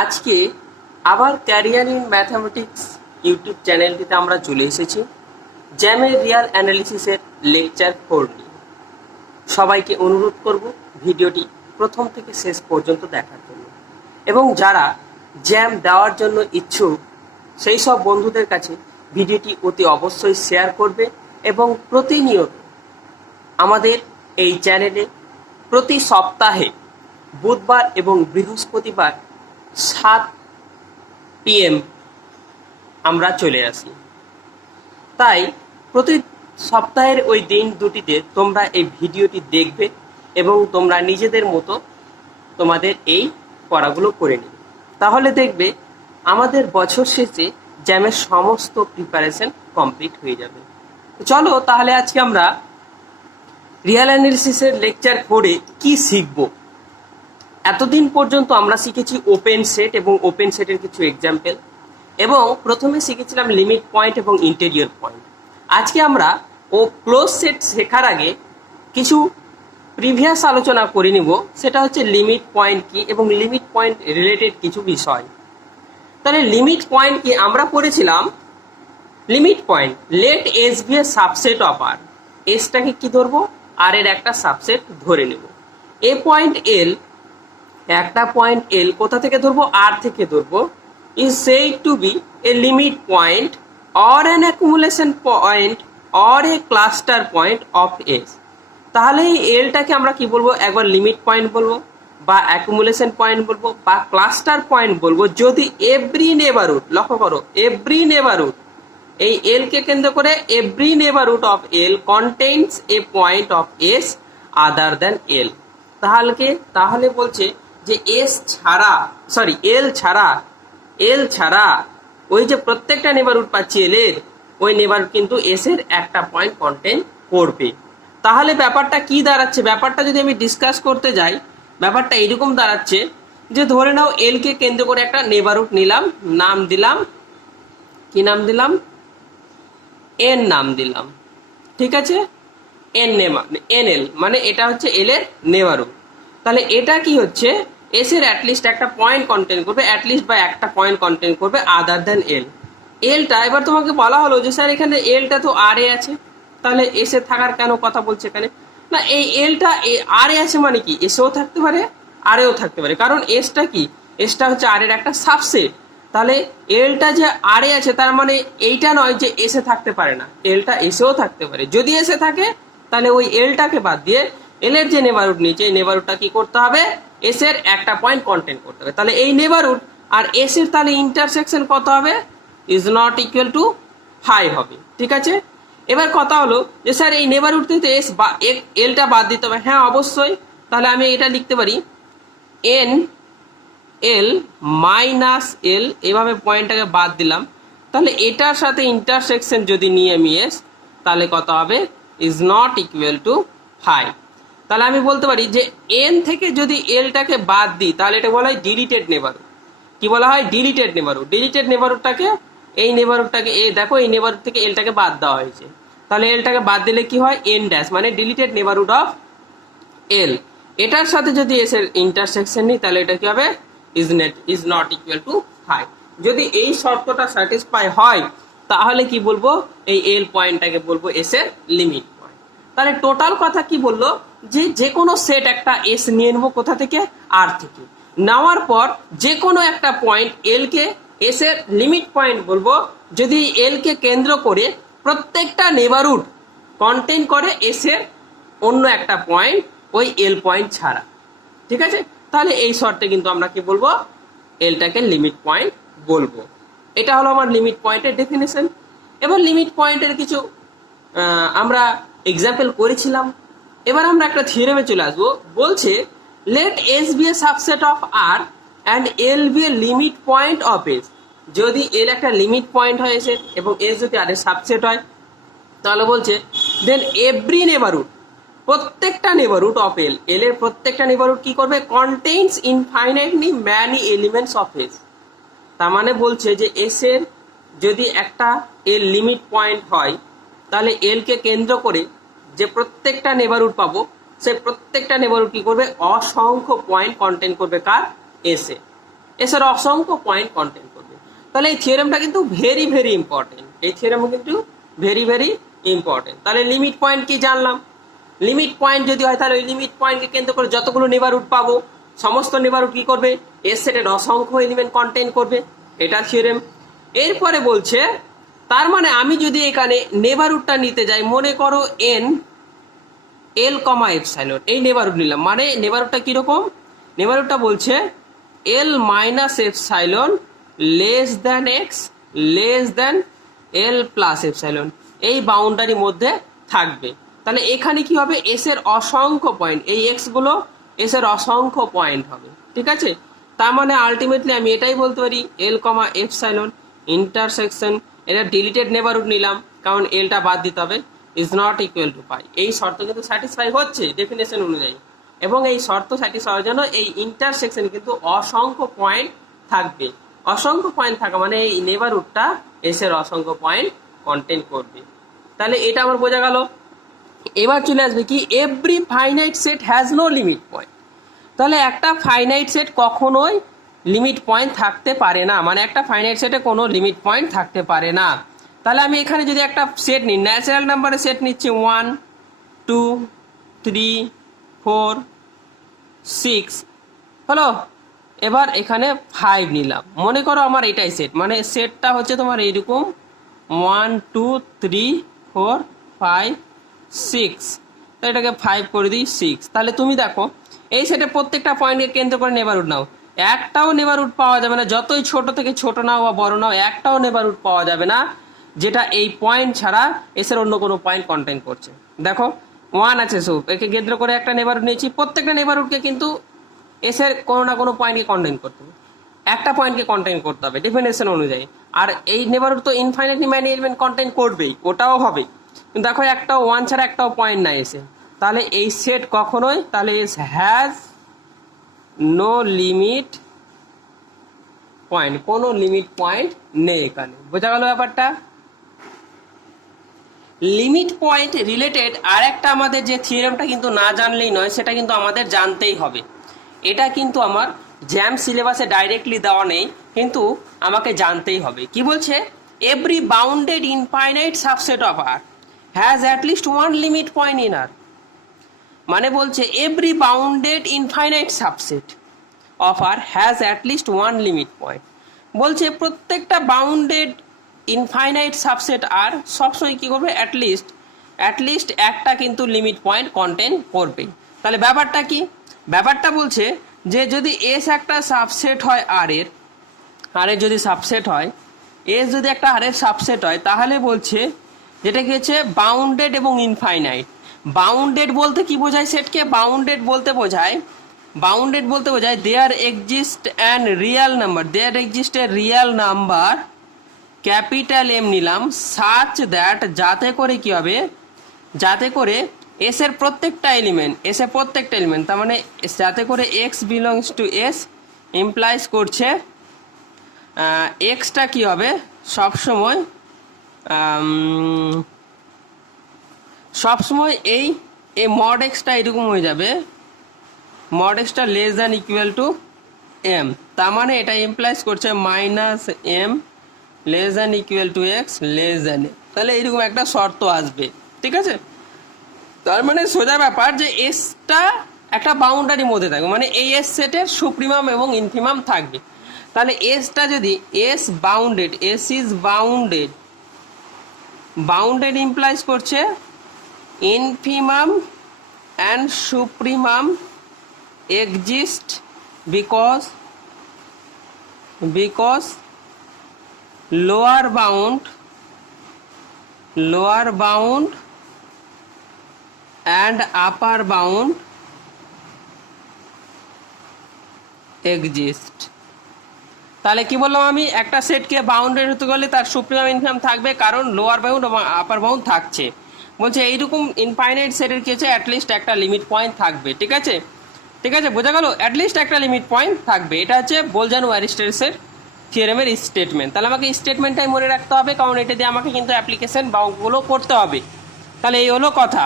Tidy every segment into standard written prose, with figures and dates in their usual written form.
আজকে আবার career in mathematics YouTube চ্যানেলটিতে আমরা চলে এসেছি জ্যামের রিয়াল অ্যানালিসিসের লেকচার 4 নিয়ে। সবাইকে অনুরোধ করব ভিডিওটি প্রথম থেকে শেষ পর্যন্ত দেখার জন্য, এবং যারা জ্যাম দেওয়ার জন্য ইচ্ছুক সেই সব বন্ধুদের কাছে ভিডিওটি অতি অবশ্যই শেয়ার করবে। এবং প্রতিনিয়ত আমাদের এই চ্যানেলে প্রতি সপ্তাহে বুধবার এবং বৃহস্পতিবার 7 PM আমরা চলে আসি। তাই প্রতি সপ্তাহের ওই দিন দুটিতে তোমরা এই ভিডিওটি দেখবে এবং তোমরা নিজেদের মতো তোমাদের এই পড়াগুলো করে নিবে। তাহলে দেখবে আমাদের বছর শেষে জ্যামের সমস্ত প্রিপারেশন কমপ্লিট হয়ে যাবে। চলো তাহলে আজকে আমরা রিয়াল অ্যানালিসিসের লেকচার 4-এ কি শিখব। এতদিন পর্যন্ত আমরা শিখেছি ওপেন সেট এবং ওপেন সেটের কিছু এক্সাম্পল, এবং প্রথমে শিখেছিলাম লিমিট পয়েন্ট এবং ইন্টেরিয়র পয়েন্ট। আজকে আমরা ক্লোজ সেট শেখার আগে কিছু প্রিভিয়াস আলোচনা করে নিব, সেটা হচ্ছে লিমিট পয়েন্ট কি এবং লিমিট পয়েন্ট রিলেটেড কিছু বিষয়। তাহলে লিমিট পয়েন্ট কি আমরা পড়েছিলাম, limit point let S be a subset of R. এসটাকে কি ধরবো, আর এর একটা সাবসেট ধরে নেব। এ পয়েন্ট এল, একটা পয়েন্ট এল কোথা থেকে ধরবো, আর থেকে ধরবো, is said to be a limit point or an accumulation point or a cluster point of S। তাহলে এই এলটাকে আমরা কি বলবো, একবার লিমিট পয়েন্ট বলবো বা অ্যাকুমুলেশন পয়েন্ট বলবো বা ক্লাস্টার পয়েন্ট বলবো যদি এভরি নেবারহুড, লক্ষ্য করো এভরি নেবারহুড, এই এল কে কেন্দ্র করে every neighbourhood of L contains a point of S other than L. তাহলে বলছে যে এস ছাড়া, সরি এল ছাড়া ওই যে প্রত্যেকটা নেবারহুড পাচ্ছি এল এর, ওই নেবারহুড কিন্তু এস এর একটা পয়েন্ট কন্টেইন করবে। তাহলে ব্যাপারটা কি দাঁড়াচ্ছে, ব্যাপারটা যদি আমি ডিসকাস করতে যাই, ব্যাপারটা এরকম দাঁড়াচ্ছে যে ধরে নাও এল কে কেন্দ্র করে একটা নেবারহুড নিলাম, নাম দিলাম, কি নাম দিলাম, এন নাম দিলাম, ঠিক আছে, এন এল, মানে এটা হচ্ছে এল এর নেবারহুড। তাহলে এটা কি হচ্ছে, এস এর অ্যাটলিস্ট একটা পয়েন্ট কন্টেন করবে, অ্যাটলিস্ট বা একটা পয়েন্ট কন্টেন করবে আদার দ্যান এল। এলটা এবার তোমাকে বলা হলো যে স্যার এখানে এলটা তো আর এ আছে, তাহলে এস এ থাকার কেন কথা বলছে এখানে, না এই এলটা আর এ আছে মানে কি এসেও থাকতে পারে আর এও থাকতে পারে, কারণ এসটা কি, এসটা হচ্ছে আর এর একটা সাবসেট। তাহলে এলটা যে আর এ আছে তার মানে এইটা নয় যে এসে থাকতে পারে না, এলটা এসেও থাকতে পারে। যদি এসে থাকে তাহলে ওই এলটাকে বাদ দিয়ে এল এর যে নেবারহুড নিচে, এই নেবারহুডটা কি করতে হবে, এস এর একটা পয়েন্ট কন্টেন করতে হবে। তাহলে এই নেবারহুড আর এস এর তাহলে ইন্টারসেকশন কত হবে, ইজ নট ইকুয়াল টু 5 হবে, ঠিক আছে। এবার কথা হলো যে স্যার এই নেবারহুড থেকে এস বা এলটা বাদ দিতে হবে, হ্যাঁ অবশ্যই। তাহলে আমি এটা লিখতে পারি এন এল মাইনাস এল, এভাবে পয়েন্টটাকে বাদ দিলাম। তাহলে এটার সাথে ইন্টারসেকশন যদি নিয়ে আমি এস, তাহলে কত হবে, ইজ নট ইকুয়াল টু 5। তাহলে আমি বলতে পারি যে এন থেকে যদি এলটাকে বাদ দিই তাহলে এটা বলা হয় ডিলিটেড নেবারহুড। কি বলা হয়, ডিলিটেড নেবারহুড। ডিলিটেড নেবারহুডটাকে, এই নেবারহুডটাকে দেখো এই নেবারহুড থেকে এলটাকে বাদ দেওয়া হয়েছে, তাহলে এলটাকে বাদ দিলে কি হয়, এন ড্যাশ, মানে ডিলিটেড নেবারহুড অফ এল। এটার সাথে যদি এস এর ইন্টারসেকশন নিই তাহলে এটা কি হবে, ইজ নট ইকুয়াল টু 5। যদি এই শর্তটা স্যাটিসফাই হয় তাহলে কি বলবো, এই এল পয়েন্টটাকে বলবো এস এর লিমিট পয়েন্ট। তাহলে টোটাল কথা কি বললো, যে কোনো সেট একটা এস নিয়ে নেবো কোথা থেকে, আর থেকে। নেওয়ার পর যে কোনো একটা পয়েন্ট এল কে এস এর লিমিট পয়েন্ট বলবো যদি এল কে কেন্দ্র করে প্রত্যেকটা নেবারহুড কন্টেইন করে এস এর অন্য একটা পয়েন্ট ওই এল পয়েন্ট ছাড়া, ঠিক আছে। তাহলে এই শর্তে কিন্তু আমরা কি বলবো, এলটাকে লিমিট পয়েন্ট বলবো। এটা হলো আমার লিমিট পয়েন্টের ডেফিনেশন। এবার লিমিট পয়েন্টের কিছু আমরা এক্সাম্পল করেছিলাম। এবার আমরা একটা থিওরেমে চলে আসবো। বলছে let S be a subset of R and L be a limit point of S. যদি এল একটা লিমিট পয়েন্ট হয় এসে এবং এস যদি আর এর সাবসেট হয়, তাহলে বলছে দেন এভরি নেবারহুড, প্রত্যেকটা নেবারহুড অফ এল, এল এর প্রত্যেকটা নেবারহুড কি করবে, contains infinitely many elements of S. তার মানে বলছে যে এস এর যদি একটা এল লিমিট পয়েন্ট হয় তাহলে এল কে কেন্দ্র করে যে প্রত্যেকটা নেবারহুড পাবো, সেই প্রত্যেকটা নেবারহুড কি করবে, অসংখ্য পয়েন্ট কন্টেইন করবে কার, এস এ। এসের অসংখ্য পয়েন্ট কন্টেন করবে। তাহলে এই থিওরেমটা কিন্তু ভেরি ভেরি ইম্পর্টেন্ট, এই থিওরেমও কিন্তু ভেরি ভেরি ইম্পর্টেন্ট। তাহলে লিমিট পয়েন্ট কি জানলাম, লিমিট পয়েন্ট যদি হয় তাহলে ওই লিমিট পয়েন্টকে কেন্দ্র করে যতগুলো নেবারহুড পাবো সমস্ত নেবারহুড কি করবে, এস সেটের অসংখ্য এলিমেন্ট কন্টেন করবে, এটা থিওরেম। এরপরে বলছে তার মানে আমি যদি এখানে নেবারহুডটা নিতে যাই, মনে করো এন এল কমা এপসাইলন, এই নেবারহুড নিলাম, মানে নেবারহুডটা কিরকম, নেবারহুডটা বলছে L minus epsilon less than x less than L plus epsilon, এই বাউন্ডারির মধ্যে থাকবে। তাহলে এখানে কি হবে, এস এর অসংখ্য পয়েন্ট, এই এক্স গুলো এস এর অসংখ্য পয়েন্ট হবে, ঠিক আছে। তার মানে আলটিমেটলি আমি এটাই বলতে পারি এল কমা এপসাইলন ইন্টারসেকশন, এটা ডিলিটেড নেবারহুড নিলাম কারণ এলটা বাদ দিতে হবে, ইজ নট ইকুয়াল টু পাই। এই শর্ত কিন্তু স্যাটিসফাই হচ্ছে ডেফিনেশন অনুযায়ী, এবং এই শর্ত স্যাটিসফাই হওয়ার জন্য এই ইন্টারসেকশনে কিন্তু অসংখ্য পয়েন্ট থাকবে। অসংখ্য পয়েন্ট থাকা মানে এই নেবারহুডটা এস এর অসংখ্য পয়েন্ট কন্টেন করবে। তাহলে এটা আমার বোঝা গেল। এবার চলে আসবে কি, every finite set has no limit point. তাহলে একটা ফাইনাইট সেট কখনোই লিমিট পয়েন্ট থাকতে পারে না, মানে একটা ফাইনাইট সেটে কোনো লিমিট পয়েন্ট থাকতে পারে না। তাহলে আমি এখানে যদি একটা সেট নিই, ন্যাচারাল নাম্বারের সেট নিচ্ছি 1 2 3 4 6 হলো, এবার এখানে 5 নিলাম, মনে করো আমার এটাই সেট, মানে সেটটা হচ্ছে তোমার এইরকম 1 2 3 4 5 6, তো এটাকে 5 করে দিই 6। তাহলে তুমি দেখো এই সেটে প্রত্যেকটা পয়েন্টকে কেন্দ্র করে নেবারহুড নাও, একটাও নেবারহুড পাওয়া যাবে না, যতই ছোট থেকে ছোট নাও বা বড় নাও একটাও নেবারহুড পাওয়া যাবে না যেটা এই পয়েন্ট ছাড়া এসের অন্য কোনো পয়েন্ট কন্টেইন করছে। দেখো 1 আছে, সব একে কেন্দ্র করে একটা নেবারহুড নিয়েছি, প্রত্যেকটা নেবারহুডকে কিন্তু এসের কোনো না কোনো পয়েন্টকে কন্টেইন করতে হবে, একটা পয়েন্টকে কন্টেইন করতে হবে ডেফিনেশন অনুযায়ী। আর এই নেবারহুড তো ইনফাইনাইটলি ম্যানি এলিমেন্ট কন্টেইন করবেই, ওটাও হবে, কিন্তু দেখো একটাও 1 ছাড়া একটাও পয়েন্ট নাই এসে, তাহলে এই সেট কখনোই, তাহলে S has no limit point, কোনো লিমিট পয়েন্ট নেই এখানে। বোঝা গেল ব্যাপারটা। লিমিট পয়েন্ট রিলেটেড আর একটা আমাদের যে থিওরেমটা কিন্তু না জানলেই নয়, সেটা কিন্তু আমাদের জানতেই হবে। এটা কিন্তু আমার জ্যাম সিলেবাসে ডাইরেক্টলি দেওয়া নেই, কিন্তু আমাকে জানতেই হবে। কি বলছে, every bounded infinite subset of R has at least one limit point in R, মানে বলছে every bounded infinite subset of R has at least one limit point. বলছে প্রত্যেকটা বাউন্ডেড ইনফাইনাইট সাবসেট আর সবসময় কী করবে, অ্যাটলিস্ট একটা কিন্তু লিমিট পয়েন্ট কন্টেন করবে। তাহলে ব্যাপারটা কি, ব্যাপারটা বলছে যে যদি এস একটা সাবসেট হয় আর এর যদি সাবসেট হয়, এস যদি একটা আর এর সাবসেট হয়, তাহলে বলছে যেটা কি হচ্ছে বাউন্ডেড এবং ইনফাইনাইট। বাউন্ডেড বলতে কি বোঝায় সেটকে, বাউন্ডেড বলতে বোঝায় there exist an real number, there exist a real number capital M নিলাম, সাচ দ্যাট, যাতে করে কি হবে, যাতে করে এস এর প্রত্যেকটা এলিমেন্ট, তার মানে যাতে করে X belongs to S implies করছে এক্সটা কি হবে সবসময় এই মড এক্সটা এরকম হয়ে যাবে, মড এক্সটা less than equal to M, তার মানে এটা ইমপ্লাইজ করছে minus M less than equal to X less than A, তাহলে এইরকম একটা শর্ত আসবে, ঠিক আছে। তার মানে সোজা ব্যাপার যে এসটা একটা বাউন্ডারির মধ্যে থাকবে, মানে এই এস সেটের সুপ্রিমাম এবং ইনফিমাম থাকবে। তাহলে এসটা যদি এস ইজ বাউন্ডেড ইমপ্লাইজ করছে infimum and supremum exist because lower bound and upper bound exist। তাহলে কি বললাম আমি, একটা সেটকে বাউন্ডেড হতে গেলে তার সুপ্রিমাম ইনফিমাম থাকবে, কারণ লোয়ার বাউন্ড এবং আপার বাউন্ড থাকছে। বলছে এইরকম ইনফাইনাইট সেটের কি হচ্ছে অ্যাটলিস্ট একটা লিমিট পয়েন্ট থাকবে, ঠিক আছে বোঝা গেল, অ্যাটলিস্ট একটা লিমিট পয়েন্ট থাকবে। এটা হচ্ছে বোলজানো অ্যারিস্টটলের থিওরেমের স্টেটমেন্ট। তাহলে আমাকে স্টেটমেন্টটাই মনে রাখতে হবে, কারণ এটা দিয়ে আমাকে কিন্তু অ্যাপ্লিকেশন বাউন্ডগুলো করতে হবে। তাহলে এই হলো কথা।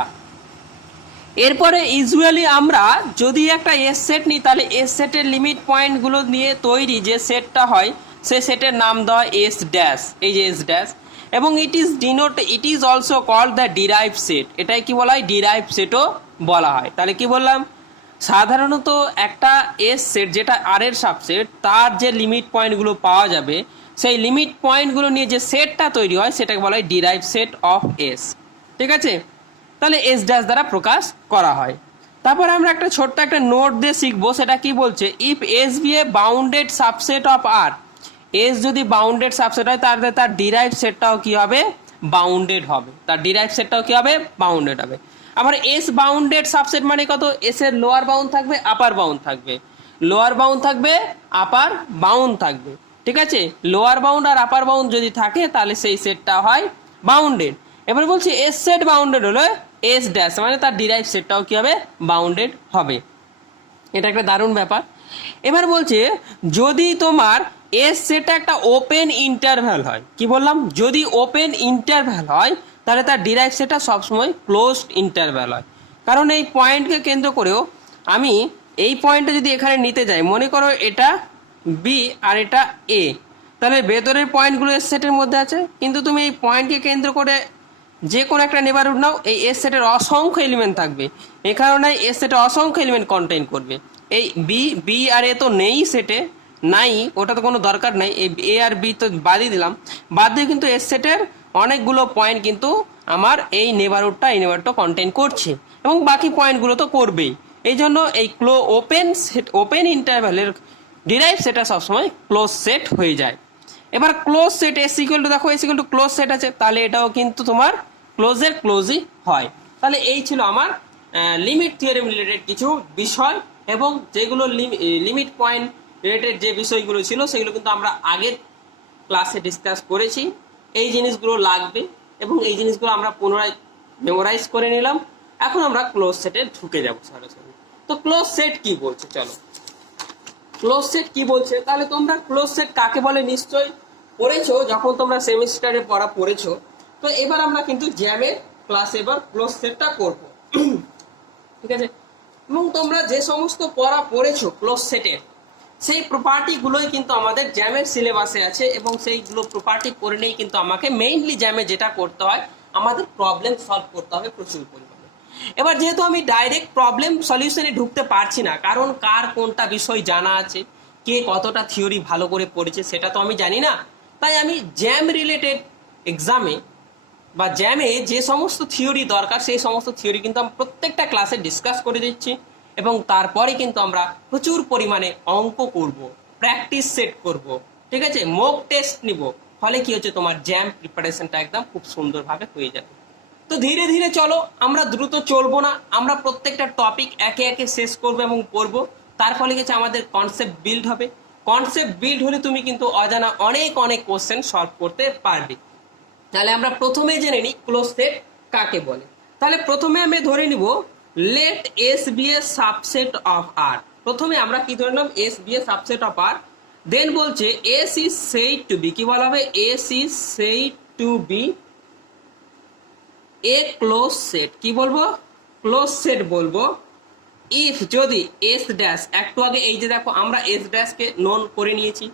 এরপরে ইউজুয়ালি আমরা যদি একটা এস সেট নিই তাহলে এস সেটের লিমিট পয়েন্টগুলো নিয়ে তৈরি যে সেটটা হয় সে সেটের নাম দেওয়া এস ড্যাশ, এই যে এস ড্যাশ, এবং it is also called the derive set, এটাই কি বলা হয়, ডিরাইভ সেটও বলা হয়। তাহলে কি বললাম, সাধারণত একটা এস সেট যেটা আর এর সাবসেট তার যে লিমিট পয়েন্টগুলো পাওয়া যাবে সেই লিমিট পয়েন্টগুলো নিয়ে যে সেটটা তৈরি হয় সেটাকে বলা হয় ডিরাইভ সেট অফ এস। ঠিক আছে, তাহলে এস ড্যাশ দ্বারা প্রকাশ করা হয়। তারপরে আমরা একটা ছোট্ট একটা নোট দিয়ে শিখবো, সেটা কি বলছে, if S be a bounded subset of R, S যদি বাউন্ডেড সাবসেট হয় তাহলে তার ডিরাইভ সেটটাও কি হবে, বাউন্ডেড হবে, তার ডিরাইভ সেটটাও কি হবে, বাউন্ডেড হবে। আবার এস বাউন্ডেড সাবসেট মানে কত, এস এর লোয়ার বাউন্ড থাকবে, আপার বাউন্ড থাকবে, লোয়ার বাউন্ড থাকবে, আপার বাউন্ড থাকবে। ঠিক আছে, লোয়ার বাউন্ড আর আপার বাউন্ড যদি থাকে তাহলে সেই সেটটা হয় বাউন্ডেড। এবার বলছি এস সেট বাউন্ডেড হলো এস ড্যাশ, মানে তার ডিরাইভ সেটটাও কি হবে, বাউন্ডেড হবে। এটা একটা দারুণ ব্যাপার। এবার বলছে যদি তোমার এস সেটটা একটা ওপেন ইন্টারভ্যাল হয়, কি বললাম, যদি ওপেন ইন্টারভ্যাল হয় তাহলে তার ডিরাইভ সেটটা সবসময় ক্লোজড ইন্টারভ্যাল হয়। কারণ এই পয়েন্টকে কেন্দ্র করেও আমি এই পয়েন্টটা যদি এখানে নিতে যাই, মনে করো এটা বি আর এটা এ, তাহলে ভেতরের পয়েন্টগুলো এস সেটের মধ্যে আছে, কিন্তু তুমি এই পয়েন্টকে কেন্দ্র করে যে কোনো একটা নেবারহুড নাও, এই এস সেটের অসংখ্য এলিমেন্ট থাকবে, এ কারণে এস সেটে অসংখ্য এলিমেন্ট কন্টেইন করবে। এই বি আর এ তো নেই সেটে, নাই, ওটা তো কোনো দরকার নাই, এই এ আর বি তো বাদই দিলাম, বাদ দিয়ে কিন্তু এস সেটের অনেকগুলো পয়েন্ট কিন্তু আমার এই নেবারহুডটা কন্টেইন করছে, এবং বাকি পয়েন্টগুলো তো করবেই। এই জন্য এই ওপেন ইন্টারভ্যালের ডিরাইভ সেটটা সবসময় ক্লোজ সেট হয়ে যায়। এবার close set S equal to, দেখো S equal to close set আছে, তাহলে এটাও কিন্তু তোমার ক্লোজের ক্লোজই হয়। তাহলে এই ছিল আমার লিমিট থিওরেম রিলেটেড কিছু বিষয়, এবং যেগুলো লিমিট পয়েন্ট রিলেটেড যে বিষয়গুলো ছিল সেগুলো কিন্তু আমরা আগের ক্লাসে ডিসকাস করেছি। এই জিনিসগুলো লাগবে এবং এই জিনিসগুলো আমরা পুনরায় মেমোরাইজ করে নিলাম। এখন আমরা ক্লোজ সেটে ঢুকে যাব সরাসরি। তো ক্লোজ সেট কি বলছে, চলো ক্লোজ সেট কি বলছে। তাহলে তোমরা ক্লোজ সেট কাকে বলে নিশ্চয়ই পড়েছো, যখন তোমরা সেমিস্টারে পড়া পড়েছো। তো এবার আমরা কিন্তু জ্যামের ক্লাসে এবার ক্লোজ সেটটা করব, ঠিক আছে। এবং তোমরা যে সমস্ত পড়া পড়েছো ক্লোজ সেটের সেই প্রপার্টিগুলোই কিন্তু আমাদের জ্যামের সিলেবাসে আছে, এবং সেইগুলো প্রপার্টি করে নিয়েই কিন্তু আমাকে মেইনলি জ্যামে যেটা করতে হয়, আমাদের প্রবলেম সলভ করতে হবে প্রচুর পরিমাণে। এবার যেহেতু আমি ডাইরেক্ট প্রবলেম সলিউশনে ঢুকতে পারছি না, কারণ কার কোনটা বিষয় জানা আছে, কে কতটা থিওরি ভালো করে পড়েছে সেটা তো আমি জানি না, তাই আমি জ্যাম রিলেটেড এক্সামে বা জ্যামে যে সমস্ত থিওরি দরকার সেই সমস্ত থিওরি কিন্তু আমি প্রত্যেকটা ক্লাসে ডিসকাস করে দিচ্ছি, এবং তারপরে কিন্তু আমরা প্রচুর পরিমাণে অঙ্ক করব, প্র্যাকটিস সেট করব, ঠিক আছে, মক টেস্ট নিব, ফলে কি হচ্ছে তোমার জ্যাম প্রিপারেশনটা একদম খুব সুন্দরভাবে হয়ে যাবে। তো ধীরে ধীরে চলো, আমরা দ্রুত চলবো না, আমরা প্রত্যেকটা টপিক একে একে শেষ করবো এবং পড়বো, তার ফলে কিছু আমাদের কনসেপ্ট বিল্ড হবে। কনসেপ্ট বিল্ড হলে তুমি কিন্তু অজানা অনেক অনেক কোশ্চেন সলভ করতে পারবে। তাহলে আমরা প্রথমে জেনে নিই ক্লোজ সেট কাকে বলে। তাহলে প্রথমে আমি ধরে নিব let S be a subset of R. প্রথমে আমরা কি ধরে নিলাম, S be a subset of R. Then বলছে S is said to be, কি বলা হবে, S is said to be a close set. কি বলবো, ক্লোজ সেট বলবো ইফ যদি এস ড্যাশ, একটু আগে এই যে দেখো আমরা এস ড্যাশ কে নোন করে নিয়েছি,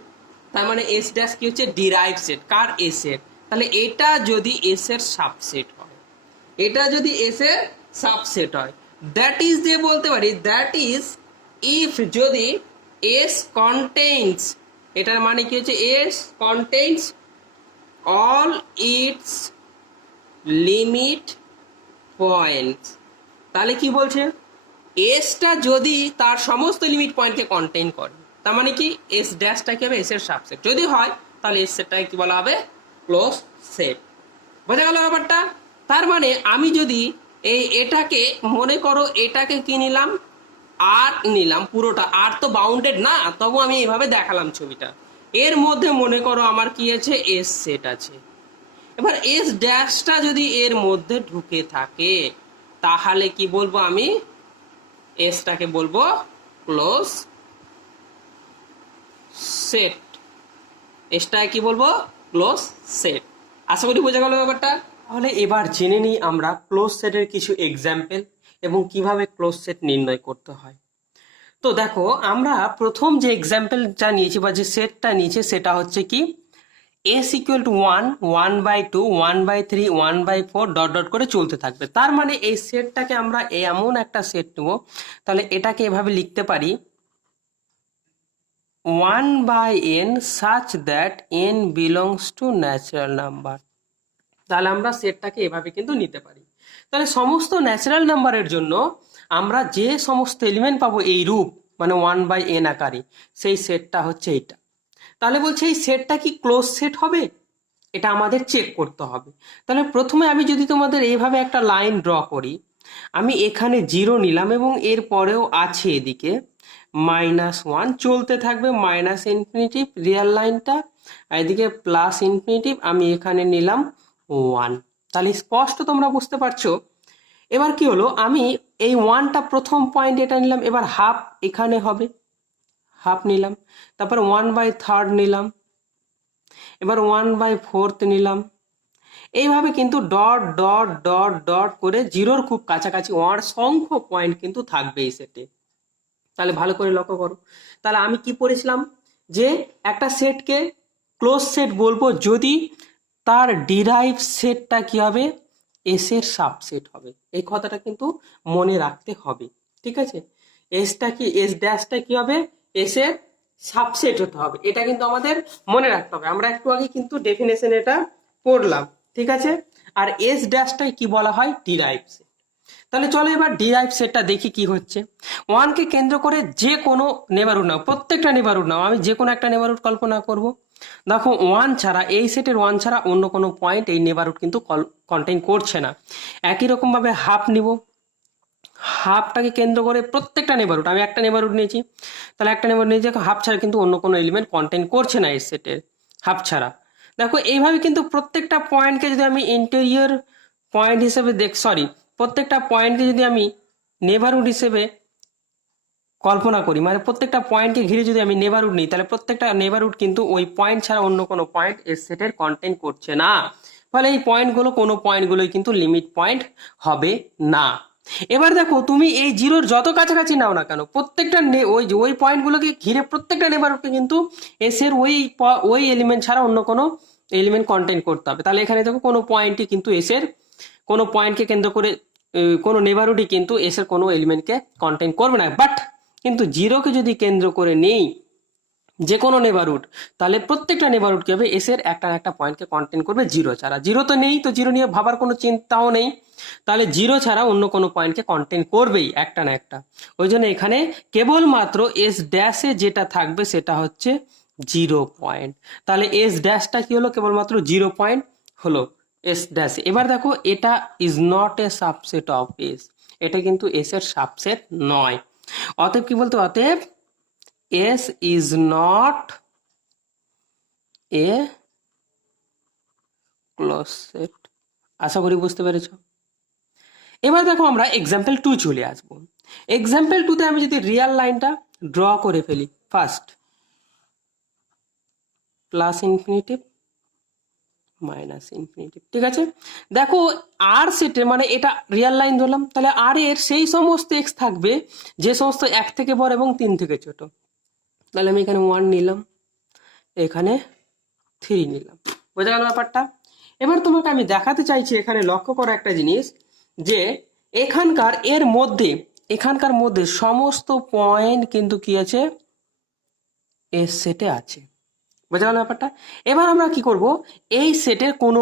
তার মানে এস ড্যাশ কি হচ্ছে, ডিরাইভ সেট, কার, এস এর। তাহলে এটা যদি এস এর সাবসেট হয়, এটা যদি এস এর সাবসেট হয়, দ্যাট ইজ দিয়ে বলতে পারি, দ্যাট ইজ ইফ যদি এস কন্টেইনস, এটার মানে কি হচ্ছে, S contains all it's limit points. তাহলে কি বলছে, এসটা যদি তার সমস্ত লিমিট পয়েন্টকে কন্টেইন করে, তার মানে কি এস ড্যাশটা কি হবে, এস এর সাবসেট যদি হয়, তাহলে এস সেটটাকে কি বলা হবে, ক্লোজ সেট। বোঝা গেল ব্যাপারটা। তার মানে আমি যদি এটাকে মনে করো, এটাকে কি নিলাম, আর নিলাম পুরোটা, আর তো বাউন্ডেড না, তবু আমি এইভাবে দেখালাম ছবিটা, এর মধ্যে মনে করো আমার কি আছে, এস সেট আছে। এবার এস ড্যাশটা যদি এর মধ্যে ঢুকে থাকে তাহলে কি বলবো, আমি এসটাকে বলবো ক্লোজ সেট, এসটাকে কি বলবো, ক্লোজ সেট। আশা করি বোঝা গেল ব্যাপারটা। তাহলে এবার জেনে নিই আমরা ক্লোজ সেটের কিছু এক্সাম্পল এবং কিভাবে ক্লোজ সেট নির্ণয় করতে হয়। তো দেখো আমরা প্রথম যে এক্সাম্পলটা নিয়েছি বা যে সেটটা নিয়েছি সেটা হচ্ছে কি S equal to 1, 1/2, 1/3, 1/4 dot dot করে চলতে থাকবে। তার মানে এই সেটটাকে আমরা এমন একটা সেট নেব, তাহলে এটাকে এভাবে লিখতে পারি 1/n such that n belongs to natural number। তাহলে আমরা সেটটাকে এভাবে কিন্তু নিতে পারি। তাহলে সমস্ত ন্যাচারাল নাম্বারের জন্য আমরা যে সমস্ত এলিমেন্ট পাবো এই রূপ মানে 1/n আকারে, সেই সেটটা হচ্ছে এটা। তাহলে বলছে এই সেটটা কি ক্লোজ সেট হবে, এটা আমাদের চেক করতে হবে। তাহলে প্রথমে আমি যদি তোমাদের এইভাবে একটা লাইন ড্র করি, আমি এখানে 0 নিলাম এবং এর পরেও আছে এদিকে -1 চলতে থাকবে মাইনাস ইনফিনিটিভ রিয়েল লাইনটা, আর এদিকে প্লাস ইনফিনিটিভ আমি এখানে নিলাম 1। তাহলে স্পষ্ট তোমরা বুঝতে পারছো। এবার কি হলো, আমি এই 1টা প্রথম পয়েন্ট এটা নিলাম, এবার হাফ এখানে হবে, হাফ নিলাম, তারপর 1/3 নিলাম, এবার 1/4 নিলাম। এইভাবে কিন্তু ডট ডট ডট ডট করে জিরোর খুব কাছাকাছি অসংখ্য পয়েন্ট কিন্তু থাকবে এই সেটে। তাহলে ভালো করে লক্ষ্য করো। তাহলে আমি কি পড়েছিলাম যে একটা সেটকে ক্লোজ সেট বলবো যদি তার ডিরাইভ সেটটা কি হবে, এস এর সাবসেট হবে। এই কথাটা কিন্তু মনে রাখতে হবে, ঠিক আছে। এসটা কি, এস ড্যাশটা কি হবে, এস এর সাবসেট হতে হবে, এটা কিন্তু আমাদের মনে রাখতে হবে। আমরা একটু আগে কিন্তু ডেফিনেশন এটা পড়লাম, ঠিক আছে। আর এস ড্যাশটাই কি বলা হয়, ডিরাইভ সেট। তাহলে চলো এবার ডিরাইভ সেটটা দেখি কি হচ্ছে। 1কে কেন্দ্র করে যে কোনো নেবারহুড নাও, প্রত্যেকটা নেবারহুড নাও, আমি যে কোনো একটা নেবারহুড কল্পনা করব। দেখো 1 ছাড়া, এই সেটের 1 ছাড়া অন্য কোনো পয়েন্ট এই নেবারহুড কিন্তু কন্টেইন করছে না। একই রকম ভাবে হাফ নিব, হাফটাকে কেন্দ্র করে প্রত্যেকটা নেবারহুড, আমি একটা নেবারহুড নিয়েছি, তাহলে একটা নেবারহুড নিয়েছি, হাফ ছাড়া কিন্তু অন্য কোনো এলিমেন্ট কন্টেইন করছে না এই সেটের, হাফ ছাড়া। দেখো এইভাবে কিন্তু প্রত্যেকটা পয়েন্টকে যদি আমি ইন্টেরিয়র পয়েন্ট হিসেবে প্রত্যেকটা পয়েন্টকে যদি আমি নেবারহুড হিসেবে কল্পনা করি, মানে প্রত্যেকটা পয়েন্টকে ঘিরে যদি আমি নেবারহুড নিই, তাহলে প্রত্যেকটা নেবারহুড কিন্তু ওই পয়েন্ট ছাড়া অন্য কোনো পয়েন্ট এর সেটের কন্টেইন করছে না। ফলে এই পয়েন্টগুলো কোনো পয়েন্টগুলোই কিন্তু লিমিট পয়েন্ট হবে না। এবার দেখো তুমি এই জিরোর যত কাছাকাছি নাও না কেন, প্রত্যেকটা ওই পয়েন্টগুলোকে ঘিরে প্রত্যেকটা নেবারহুডকে কিন্তু এস এর ওই এলিমেন্ট ছাড়া অন্য কোনো এলিমেন্ট কন্টেইন করতে হবে। তাহলে এখানে দেখো কোনো পয়েন্টই কিন্তু এস এর, কোনো পয়েন্টকে কেন্দ্র করে কোনো নেবারহুডই কিন্তু এস এর কোনো এলিমেন্টকে কন্টেইন করবে না। বাট কিন্তু জিরোকে যদি কেন্দ্র করে নেই যে কোনো নেবারহুড, তাহলে প্রত্যেকটা নেবারহুড কি হবে, এস এর একটা না একটা পয়েন্টকে কন্টেইন করবে জিরো ছাড়া। জিরো তো নেই, তো জিরো নিয়ে ভাবার কোনো চিন্তাও নেই, তাহলে জিরো ছাড়া অন্য কোনো পয়েন্টকে কন্টেইন করবেই একটা না একটা। ওই জন্য এখানে কেবলমাত্র এস ড্যাশে যেটা থাকবে সেটা হচ্ছে 0 পয়েন্ট। তাহলে এস ড্যাশটা কি হলো, কেবলমাত্র 0 পয়েন্ট হলো এস ড্যাশ। এবার দেখো এটা is not A subset of S, এটা কিন্তু এস এর সাবসেট নয়। অতএব কি বলতে, অতএব S is not a close set. আশা করি বুঝতে পেরেছ। এবার দেখো আমরা এক্সাম্পল 2 চলে আসবো। এক্সাম্পল 2তে আমি যদি রিয়াল লাইনটা ড্র করে ফেলি, first plus infinitive minus infinitive, ঠিক আছে। দেখো আর সেটে, মানে এটা রিয়াল লাইন ধরলাম, তাহলে আর এর সেই সমস্ত এক্স থাকবে যে সমস্ত 1 থেকে বড় এবং 3 থেকে ছোট। তাহলে আমি এখানে 1 নিলাম, এখানে 3 নিলাম, বোঝা গেল ব্যাপারটা। এবার তোমাকে আমি দেখাতে চাইছি, এখানে লক্ষ্য করা একটা জিনিস, যে এখানকার মধ্যে সমস্ত পয়েন্ট কিন্তু কি আছে, এস সেটে আছে, বোঝা গেল ব্যাপারটা। এবার আমরা কি করব, এই সেটের কোনো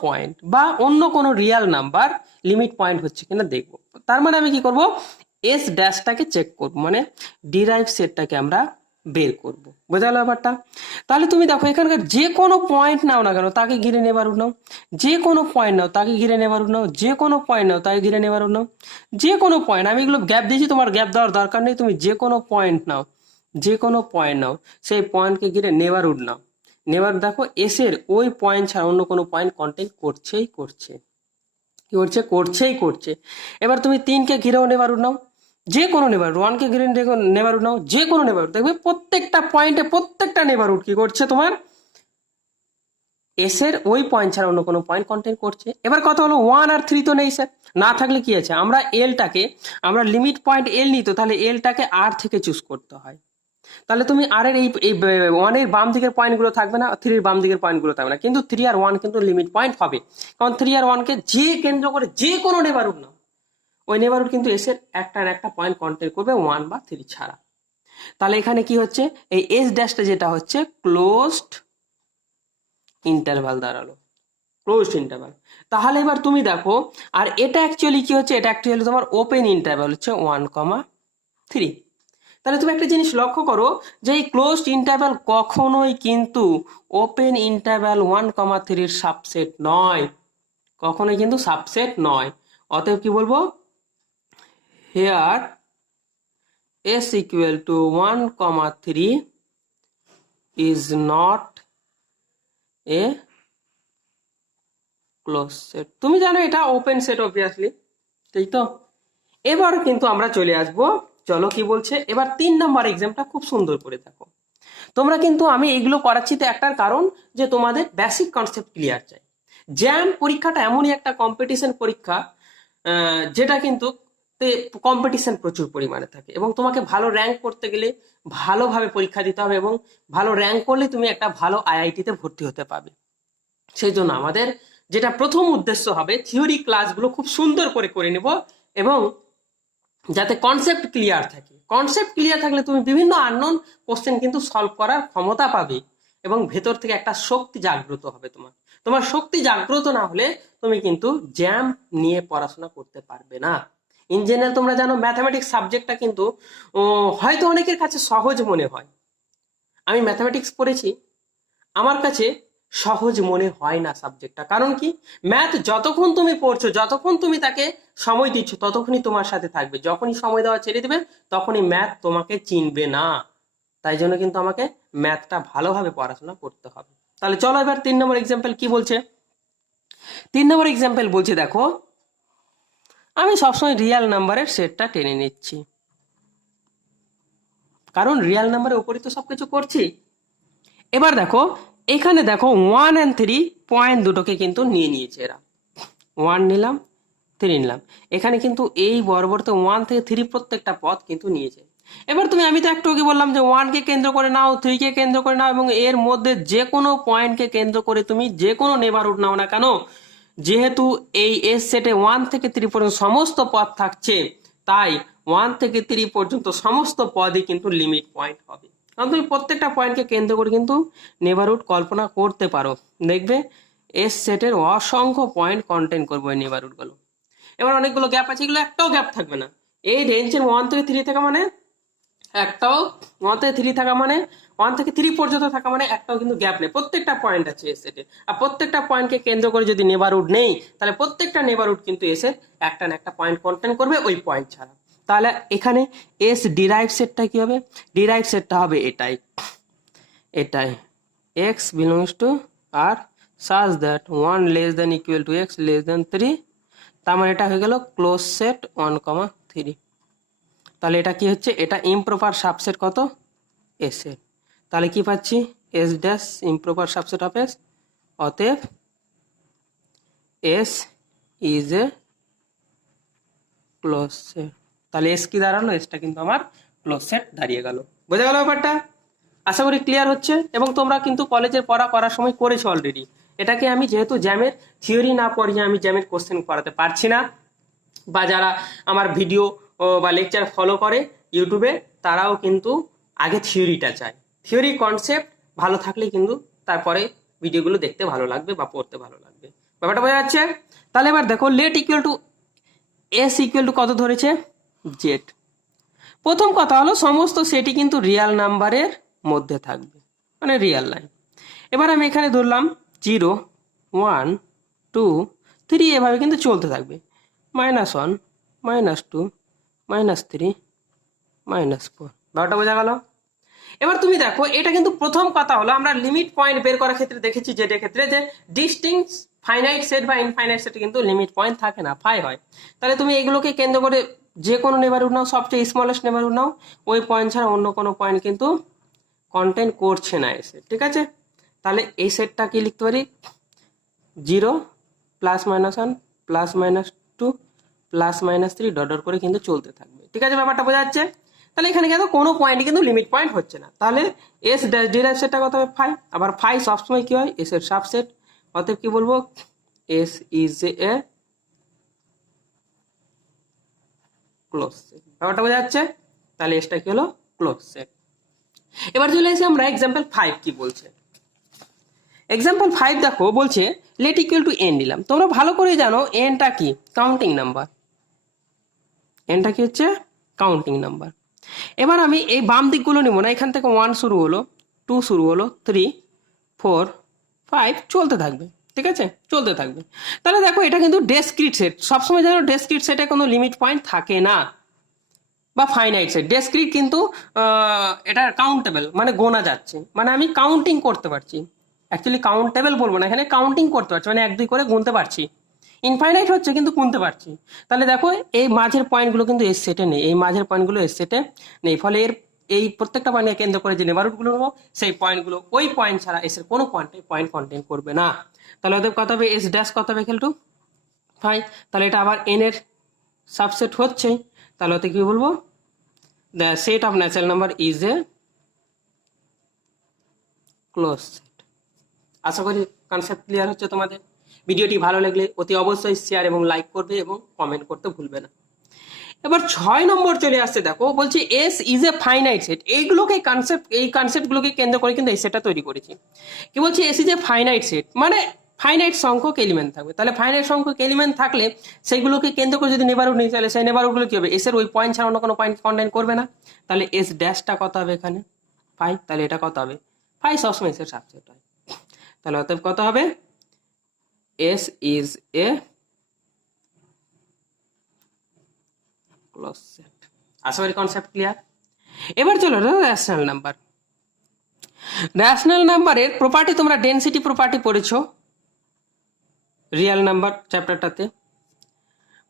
পয়েন্ট বা অন্য কোনো রিয়াল নাম্বার লিমিট পয়েন্ট হচ্ছে কিনা দেখব। তার মানে আমি কি করব, এস ড্যাশটাকে চেক করব, মানে ডিরাইভ সেটটাকে আমরা বের করব, বোঝা গেল ব্যাপারটা। তাহলে তুমি দেখো এখানকার যে কোনো পয়েন্ট নাও না কেন তাকে ঘিরে নেবারহুড নাও, যে কোনো পয়েন্ট নাও তাকে ঘিরে নেবারহুড নাও, যে কোনো পয়েন্ট নাও তাকে ঘিরে নেবারহুড নাও, যে কোনো পয়েন্ট, আমি এগুলো গ্যাপ দিয়েছি, তোমার গ্যাপ দেওয়ার দরকার নেই, তুমি যে কোনো পয়েন্ট নাও, যে কোনো পয়েন্ট নাও, সেই পয়েন্টকে ঘিরে নেবারহুড নাও। নেবার দেখো এস এর ওই পয়েন্ট ছাড়া অন্য কোনো পয়েন্ট কন্টেইন করছেই করছে, কি করছে। এবার তুমি 3কে ঘিরেও নেবারহুড নাও, যে কোনো নেবারহুড, 1কে ঘিরে নেবারহুড নাও, যে কোনো নেবারহুড, দেখবে প্রত্যেকটা পয়েন্টে প্রত্যেকটা নেবারহুড কি করছে, তোমার এস এর ওই পয়েন্ট ছাড়া অন্য কোনো পয়েন্ট কন্টেন করছে। এবার কথা হলো 1 আর 3 তো নেই স্যার, না থাকলে কি আছে, আমরা লিমিট পয়েন্ট এল নিই, তো তাহলে এলটাকে আর থেকে চুজ করতে হয়। তাহলে তুমি আর এর এই 1 এর বাম দিকের পয়েন্টগুলো থাকবে না, 3 এর বাম দিকের পয়েন্টগুলো থাকবে না, কিন্তু 3 আর 1 কিন্তু লিমিট পয়েন্ট হবে, কারণ 3 আর 1 কে যে কেন্দ্র করে যে কোনো নেবারহুড নাও, ওই নেবারহুড কিন্তু এস এর একটা না একটা পয়েন্ট কন্টেন করবে 1 বা 3 ছাড়া। তাহলে এখানে কি হচ্ছে, এই এস ড্যাশটা যেটা হচ্ছে ক্লোজড ইন্টারভাল দাঁড়ালো, ক্লোজড ইন্টারভাল। তাহলে এবার তুমি দেখো, আর এটা অ্যাকচুয়ালি কি হচ্ছে, এটা অ্যাকচুয়ালি তোমার ওপেন ইন্টারভাল হচ্ছে 1,3। তাহলে তুমি একটা জিনিস লক্ষ্য করো যে এই ক্লোজড ইন্টারভাল কখনোই কিন্তু ওপেন ইন্টারভাল 1,3 সাবসেট নয়, কখনোই কিন্তু সাবসেট নয়। অতএব কি বলবো, here s equal to 1,3 is not a close set. তুমি জানো এটা ওপেন সেট অবভিয়াসলি, তাই তো। এবার কিন্তু আমরা চলে আসবো, চলো কি বলছে এবার 3 নম্বর এক্সামটা খুব সুন্দর করে দেখো। তোমরা কিন্তু আমি এইগুলো করাচ্ছি তো একটার কারণ, যে তোমাদের বেসিক কনসেপ্ট ক্লিয়ার চাই। জ্যাম পরীক্ষাটা এমনই একটা কম্পিটিশন পরীক্ষা, যেটা কিন্তু কম্পিটিশন প্রচুর পরিমাণে থাকে, এবং তোমাকে ভালো র্যাঙ্ক করতে গেলে ভালোভাবে পরীক্ষা দিতে হবে, এবং ভালো র্যাঙ্ক করলে তুমি একটা ভালো আইআইটিতে ভর্তি হতে পারবে। সেই জন্য আমাদের যেটা প্রথম উদ্দেশ্য হবে, থিওরি ক্লাসগুলো খুব সুন্দর করে নেব, এবং যাতে কনসেপ্ট ক্লিয়ার থাকে। কনসেপ্ট ক্লিয়ার থাকলে তুমি বিভিন্ন আননোন কোশ্চেন কিন্তু সলভ করার ক্ষমতা পাবে, এবং ভেতর থেকে একটা শক্তি জাগ্রত হবে। তোমার শক্তি জাগ্রত না হলে তুমি কিন্তু জ্যাম নিয়ে পড়াশোনা করতে পারবে না। ইন জেনারেল তোমরা জানো ম্যাথামেটিক্স সাবজেক্টটা কিন্তু হয়তো অনেকের কাছে সহজ মনে হয়। আমি ম্যাথামেটিক্স পড়েছি, আমার কাছে সহজ মনে হয় না সাবজেক্টটা। কারণ কি, ম্যাথ যতক্ষণ তুমি পড়ছো, যতক্ষণ তুমি তাকে সময় দিচ্ছ, ততক্ষণই তোমার সাথে থাকবে। যখনই সময় দেওয়া ছেড়ে দেবে, তখনই ম্যাথ তোমাকে চিনবে না। তাই জন্য কিন্তু আমাকে ম্যাথটা ভালোভাবে পড়াশোনা করতে হবে। তাহলে চলো এবার 3 নম্বর এক্সাম্পল কি বলছে। 3 নম্বর এক্সাম্পল বলছে, দেখো আমি সবসময় রিয়েল নাম্বারের সেটটা টেনে নিচ্ছি, কারণ রিয়েল নাম্বারের উপরই তো সবকিছু করছি। এবার দেখো এখানে দেখো 1 and 3 পয়েন্ট দুটোকে কিন্তু নিয়ে নিয়েছে এরা। 1 নিলাম, 3 নিলাম, এখানে কিন্তু এই বরাবরতে 1 থেকে 3 প্রত্যেকটা পথ কিন্তু নিয়েছে। এবার আমি তো একটু আগে বললাম যে 1 কে কেন্দ্র করে নাও, 3 কে কেন্দ্র করে নাও, এবং এর মধ্যে যে কোনো পয়েন্টকে কেন্দ্র করে তুমি যে কোনো নেবারহুড নাও না কেন, যেহেতু এই এস সেটে 1 থেকে 3 পর্যন্ত সমস্ত পথ থাকছে, তাই 1 থেকে 3 পর্যন্ত সমস্ত পদই কিন্তু লিমিট পয়েন্ট হবে। কারণ তুমি প্রত্যেকটা পয়েন্টকে কেন্দ্র করে কিন্তু নেবারহুড কল্পনা করতে পারো। দেখবে এস সেটের অসংখ্য পয়েন্ট কন্টেন্ট করবো এই নেবারহুডগুলো। এবার অনেকগুলো গ্যাপ আছে, এগুলো একটাও গ্যাপ থাকবে না। এই রেঞ্জের 1 থেকে 3 থাকা মানে একটাও, 1 থেকে 3 থাকা মানে 1 থেকে 3 পর্যন্ত থাকা মানে একটাও কিন্তু গ্যাপ নেই, প্রত্যেকটা পয়েন্ট আছে এস সেটে। আর প্রত্যেকটা পয়েন্টকে কেন্দ্র করে যদি নেবারহুড নেই, তাহলে প্রত্যেকটা নেবারহুড কিন্তু এস এর একটা না একটা পয়েন্ট কন্টেন্ট করবে ওই পয়েন্ট ছাড়া। তাহলে এখানে এস ডিরাইভ সেটটা কি হবে, ডিরাইভ সেটটা হবে এটাই, x belongs to r such that 1 less than equal to x less than 3, তার মানে এটা হয়ে গেল ক্লোজ সেট 1,3। তাহলে এটা কি হচ্ছে, এটা ইমপ্রপার সাবসেট কত, এস এর। তাহলে কি পাচ্ছি, S dash improper subset of S, অতএব S is a close set. তাহলে এস কি দাঁড়ালো, এসটা কিন্তু আমার ক্লোজ সেট দাঁড়িয়ে গেল। বোঝা গেল ব্যাপারটা? আশা করি ক্লিয়ার হচ্ছে। এবং তোমরা কিন্তু কলেজের পড়া করার সময় করেছো অলরেডি। এটাকে আমি যেহেতু জ্যামের থিওরি না পড়িয়ে আমি জ্যামের কোশ্চেন করাতে পারছি না, বা যারা আমার ভিডিও বা লেকচার ফলো করে ইউটিউবে, তারাও কিন্তু আগে থিওরিটা চায়। থিওরি কনসেপ্ট ভালো থাকলে কিন্তু তারপরে ভিডিওগুলো দেখতে ভালো লাগবে বা পড়তে ভালো লাগবে। ব্যাপারটা বোঝা যাচ্ছে? তাহলে এবার দেখো let equal to S equal to কত ধরেছে, জেড। প্রথম কথা হলো সমস্ত সেটই কিন্তু রিয়েল নাম্বারের মধ্যে থাকবে, মানে রিয়েল লাইন। এবার আমি এখানে ধরলাম 0, 1, 2, 3, এভাবে কিন্তু চলতে থাকবে, -1, -2, -3, -4। ব্যাপারটা বোঝা গেল? এবার তুমি দেখো এটা কিন্তু প্রথম কথা হলো, আমরা লিমিট পয়েন্ট বের করার ক্ষেত্রে দেখেছি জেডের ক্ষেত্রে যে ডিস্টিংক্ট ফাইনাইট সেট বা ইনফাইনাইট সেটে কিন্তু লিমিট পয়েন্ট থাকে না, ফাই হয়। তাহলে তুমি এগুলোকে কেন্দ্র করে যে কোনো নেবারহুড নাও, সবচেয়ে স্মলেস্ট নেবারহুড নাও, ওই পয়েন্ট ছাড়া অন্য কোনো পয়েন্ট কিন্তু কন্টেন্ট করছে না এসে, ঠিক আছে? তাহলে এই সেটটা কি লিখতে পারি, 0 +-1 +-2 +-3 ডট ডট করে কিন্তু চলতে থাকবে। ঠিক আছে, ব্যাপারটা বোঝা যাচ্ছে? তাহলে এখানে কিন্তু কোনো পয়েন্টই কিন্তু লিমিট পয়েন্ট হচ্ছে না। তাহলে এস ডিরাইভ সেটটা কত হবে, 5। আবার 5 সবসময় কি হয়, এস এর সাবসেট। অতএব কি বলবো, S is a close set. ব্যাপারটা বোঝা যাচ্ছে? তাহলে এসটা কি হলো, ক্লোজ সেট। এবার চলে এসে আমরা এক্সাম্পল 5 কি বলছে। এক্সাম্পল 5 দেখো বলছে লেট ইকুয়াল টু n নিলাম। তোমরা ভালো করে জানো nটা কি, কাউন্টিং নাম্বার। nটা কি হচ্ছে, কাউন্টিং নাম্বার। এবার আমি এই বাম দিকগুলো নিব না, এখান থেকে 1 শুরু হলো, 2 শুরু হলো, 3 4 5 চলতে থাকবে। ঠিক আছে, চলতে থাকবে। তাহলে দেখো এটা কিন্তু ডেসক্রিট সেট। সবসময় জানো ডেসক্রিট সেটে কোনো লিমিট পয়েন্ট থাকে না, বা ফাইনাইট সেট। ডেসক্রিট কিন্তু এটা কাউন্টেবল, মানে গোনা যাচ্ছে, মানে আমি কাউন্টিং করতে পারছি। অ্যাকচুয়ালি কাউন্টেবল বলবো না, এখানে কাউন্টিং করতে পারছি, মানে 1 2 করে গুনতে পারছি। ইনফাইনাইট হচ্ছে কিন্তু গুনতে পারছি। তাহলে দেখো এই মাঝের পয়েন্টগুলো কিন্তু এস সেটে নেই, এই মাঝের পয়েন্টগুলো এস সেটে নেই। ফলে এর এই প্রত্যেকটা পয়েন্টকে কেন্দ্র করে যে নেবারহুডগুলো নেবো, সেই পয়েন্টগুলো ওই পয়েন্ট ছাড়া এসের কোনো পয়েন্ট কন্টেন করবে না। তাহলে ওদের কত হবে, এস ড্যাশ কত হবে, ইকুয়াল টু 5। তাহলে এটা আবার এন এর সাবসেট হচ্ছে। তাহলে ওতে কি বলবো, the set of natural number is a closed set। আশা করি কনসেপ্ট ক্লিয়ার হচ্ছে তোমাদের। ভিডিওটি ভালো লাগলে অতি অবশ্যই শেয়ার এবং লাইক করবে এবং কমেন্ট করতে ভুলবে না। এবার 6 নম্বর চলে আসছে, দেখো বলছে S is A finite set. এই কনসেপ্টগুলোকে কেন্দ্র করে কিন্তু এই সেটটা তৈরি করেছি। কি বলছে, S is A finite set, মানে ফাইনাইট সংখ্যক এলিমেন্ট থাকবে। তাহলে ফাইনাইট সংখ্যক এলিমেন্ট থাকলে সেইগুলোকে কেন্দ্র করে যদি নেবারহুড নিই, তাহলে সেই নেবারহুডগুলো কি হবে, এস এর ওই পয়েন্ট ছাড়া অন্য কোনো পয়েন্ট কন্টেইন করবে না। তাহলে এস ড্যাশটা কত হবে এখানে, 5। তাহলে এটা কত হবে, 5 সবসময় এস এর সাবসেট হয়। তাহলে অতএব কত হবে, S is a close set. আশা করি কনসেপ্ট ক্লিয়ার। এবার চলো রেশনাল নাম্বার। রেশনাল নাম্বারের প্রপার্টি তোমরা ডেনসিটি প্রপার্টি পড়েছো রিয়েল নাম্বার চ্যাপ্টারটাতে।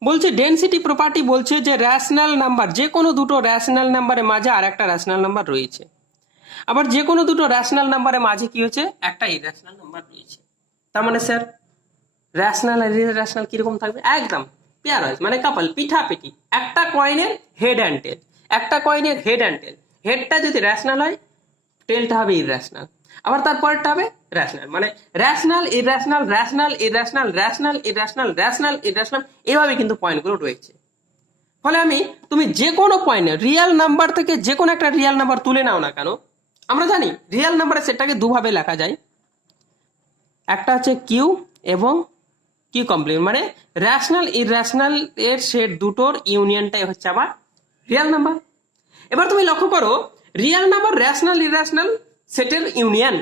বলছে ডেনসিটি প্রপার্টি বলছে যে রেশনাল নাম্বার, যে কোনো দুটো রেশনাল নাম্বারের মাঝে আর একটা রেশনাল নাম্বার রয়েছে। আবার যে কোনো দুটো রেশনাল নাম্বারের মাঝে কি হচ্ছে, একটা ইরেশনাল নাম্বার রয়েছে। তার মানে স্যার রেশনাল আর ইরেশনাল কিরকম থাকবে, একদম পেয়ার ওয়াইজ, মানে কাপল, পিঠাপিঠি। একটা কয়েনের হেড অ্যান্ড টেল, একটা কয়েনের হেড অ্যান্ড টেল। হেডটা যদি রেশনাল হয়, টেলটা হবে ইরেশনাল, আবার তারপরটা হবে রেশনাল। মানে rational irrational, rational irrational, rational irrational, rational irrational, এভাবে কিন্তু পয়েন্টগুলো রয়েছে। ফলে তুমি যে কোনো পয়েন্টে রিয়েল নাম্বার থেকে যে কোনো একটা রিয়েল নাম্বার তুলে নাও না কেন, আমরা জানি রিয়েল নাম্বারের সেটটাকে দুভাবে লেখা যায়। একটা হচ্ছে কিউ এবং কিউ কমপ্লিমেন্ট, মানে রেশনাল ইরেশনাল এর সেট দুটোর ইউনিয়নটাই হচ্ছে আমার রিয়েল নাম্বার। এবার তুমি লক্ষ্য করো, রিয়েল নাম্বার রেশনাল ইরেশনাল সেটের ইউনিয়ন।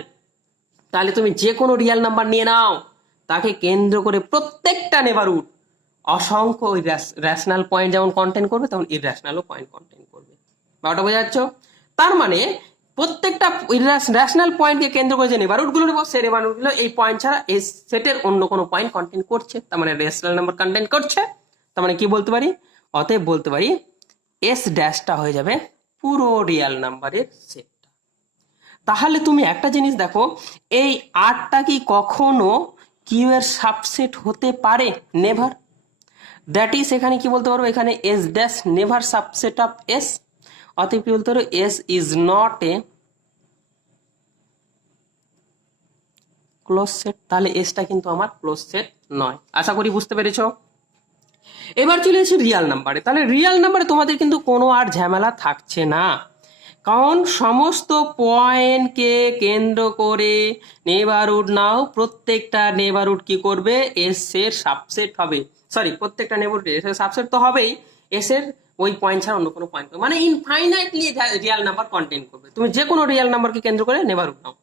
তাহলে তুমি যে কোনো রিয়েল নাম্বার নিয়ে নাও, তাকে কেন্দ্র করে প্রত্যেকটা নেবারহুড অসংখ্য ওই রেশনাল পয়েন্ট যেমন কন্টেন করবে, তেমন ইরেশনালও পয়েন্ট কন্টেন করবে। ব্যাপারটা বোঝা যাচ্ছে? তার মানে প্রত্যেকটা রেশনাল পয়েন্টকে কেন্দ্র করে যে নেবারহুডগুলো নেবো, সেই নেবারহুডগুলো এই পয়েন্ট ছাড়া এই সেটের অন্য কোনো পয়েন্ট কন্টেন করছে, তার মানে রেশনাল নাম্বার কন্টেন করছে। তার মানে কি বলতে পারি, অতএব বলতে পারি এস ড্যাশটা হয়ে যাবে পুরো রিয়েল নাম্বারের সেটটা। তাহলে তুমি একটা জিনিস দেখো, এই 8টা কি কখনো কিউ এর সাবসেট হতে পারে? নেভার। দ্যাট ইজ এখানে কি বলতে পারবো, এখানে S dash never subset of S. অতএব কি বলতে পারো, S is not a close set. তাহলে এসটা কিন্তু আমার ক্লোজ সেট নয়। আশা করি বুঝতে পেরেছো। এবার চলে এসেছি রিয়েল নাম্বারে। তাহলে রিয়েল নাম্বারে তোমাদের কিন্তু কোনো আর ঝামেলা থাকছে না, কারণ সমস্ত পয়েন্টকে কেন্দ্র করে নেবারহুড নাও, প্রত্যেকটা নেবারহুড কি করবে, এস এর সাবসেট হবে। সরি, প্রত্যেকটা নেবারহুড এস এর সাবসেট তো হবেই, এস এর ওই পয়েন্ট ছাড়া অন্য কোনো পয়েন্ট, মানে ইনফাইনাইটলি রিয়েল নাম্বার কন্টেন করবে। তুমি যে কোনো রিয়েল নাম্বারকে কেন্দ্র করে নেবারহুড নাও,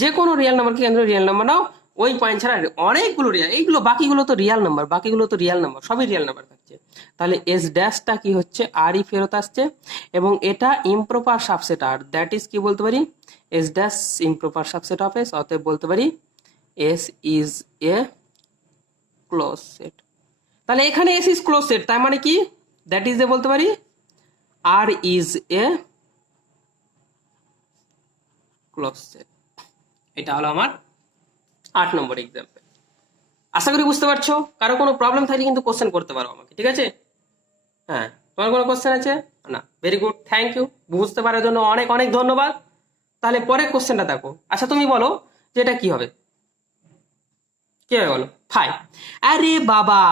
যে কোনো রিয়েল নাম্বারকে কেন্দ্র রিয়েল নাম্বার নাও, ওই পয়েন্ট ছাড়া অনেকগুলো রিয়েল, এইগুলো বাকিগুলো তো রিয়েল নাম্বার, বাকিগুলো তো রিয়েল নাম্বার, সবই রিয়েল নাম্বার থাকছে। তাহলে এস ড্যাশটা কি হচ্ছে, আরই ফেরত আসছে, এবং এটা improper subset R, that is কি বলতে পারি, S dash improper subset of S. অতএব বলতে পারি S is a close set. তাহলে এখানে এস ইজ ক্লোজ সেট, তার মানে কি, দ্যাট ইজ এ বলতে পারি আর ইজ এ ক্লোজ সেট। এটা হলো আমার 8 নম্বর এক্সাম্পল। আশা করি বুঝতে পারছো। কারো কোনো প্রবলেম থাকলে কিন্তু কোশ্চেন করতে পারো আমাকে, ঠিক আছে? হ্যাঁ, তোমার কোনো কোশ্চেন আছে? না, ভেরি গুড, থ্যাংক ইউ। বুঝতে পারার জন্য অনেক অনেক ধন্যবাদ। তাহলে পরের কোশ্চেনটা দেখো। আচ্ছা তুমি বলো যে এটা কি হবে, কি হবে বলো? ফাই। আরে বাবা,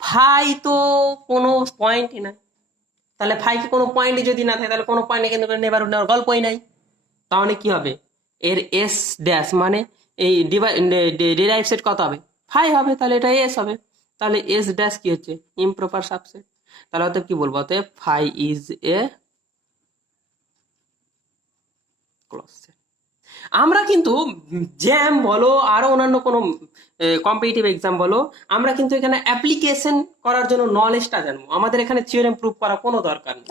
ফাই তো কোনো পয়েন্টই নাই। তাহলে ফাই কি কোনো পয়েন্টই যদি না থাকে, তাহলে কোনো পয়েন্টে কিন্তু নেবার নেওয়ার গল্পই নাই। তাহলে কি হবে? এর এস ড্যাশ মানে এই ডিরাইভ সেট কত হবে? ফাই হবে, তাহলে এটা এস হবে। তাহলে এস ড্যাশ কি হচ্ছে? Improper subset. তাহলে অতএব কি বলবো? অতএব phi is a close set. আমরা কিন্তু জ্যাম বলো আরো অন্যান্য কোনো কম্পিটিটিভ এক্সাম বলো, আমরা কিন্তু এখানে অ্যাপ্লিকেশন করার জন্য নলেজটা জানবো। আমাদের এখানে থিওরেম প্রুফ করা কোনো দরকার নেই,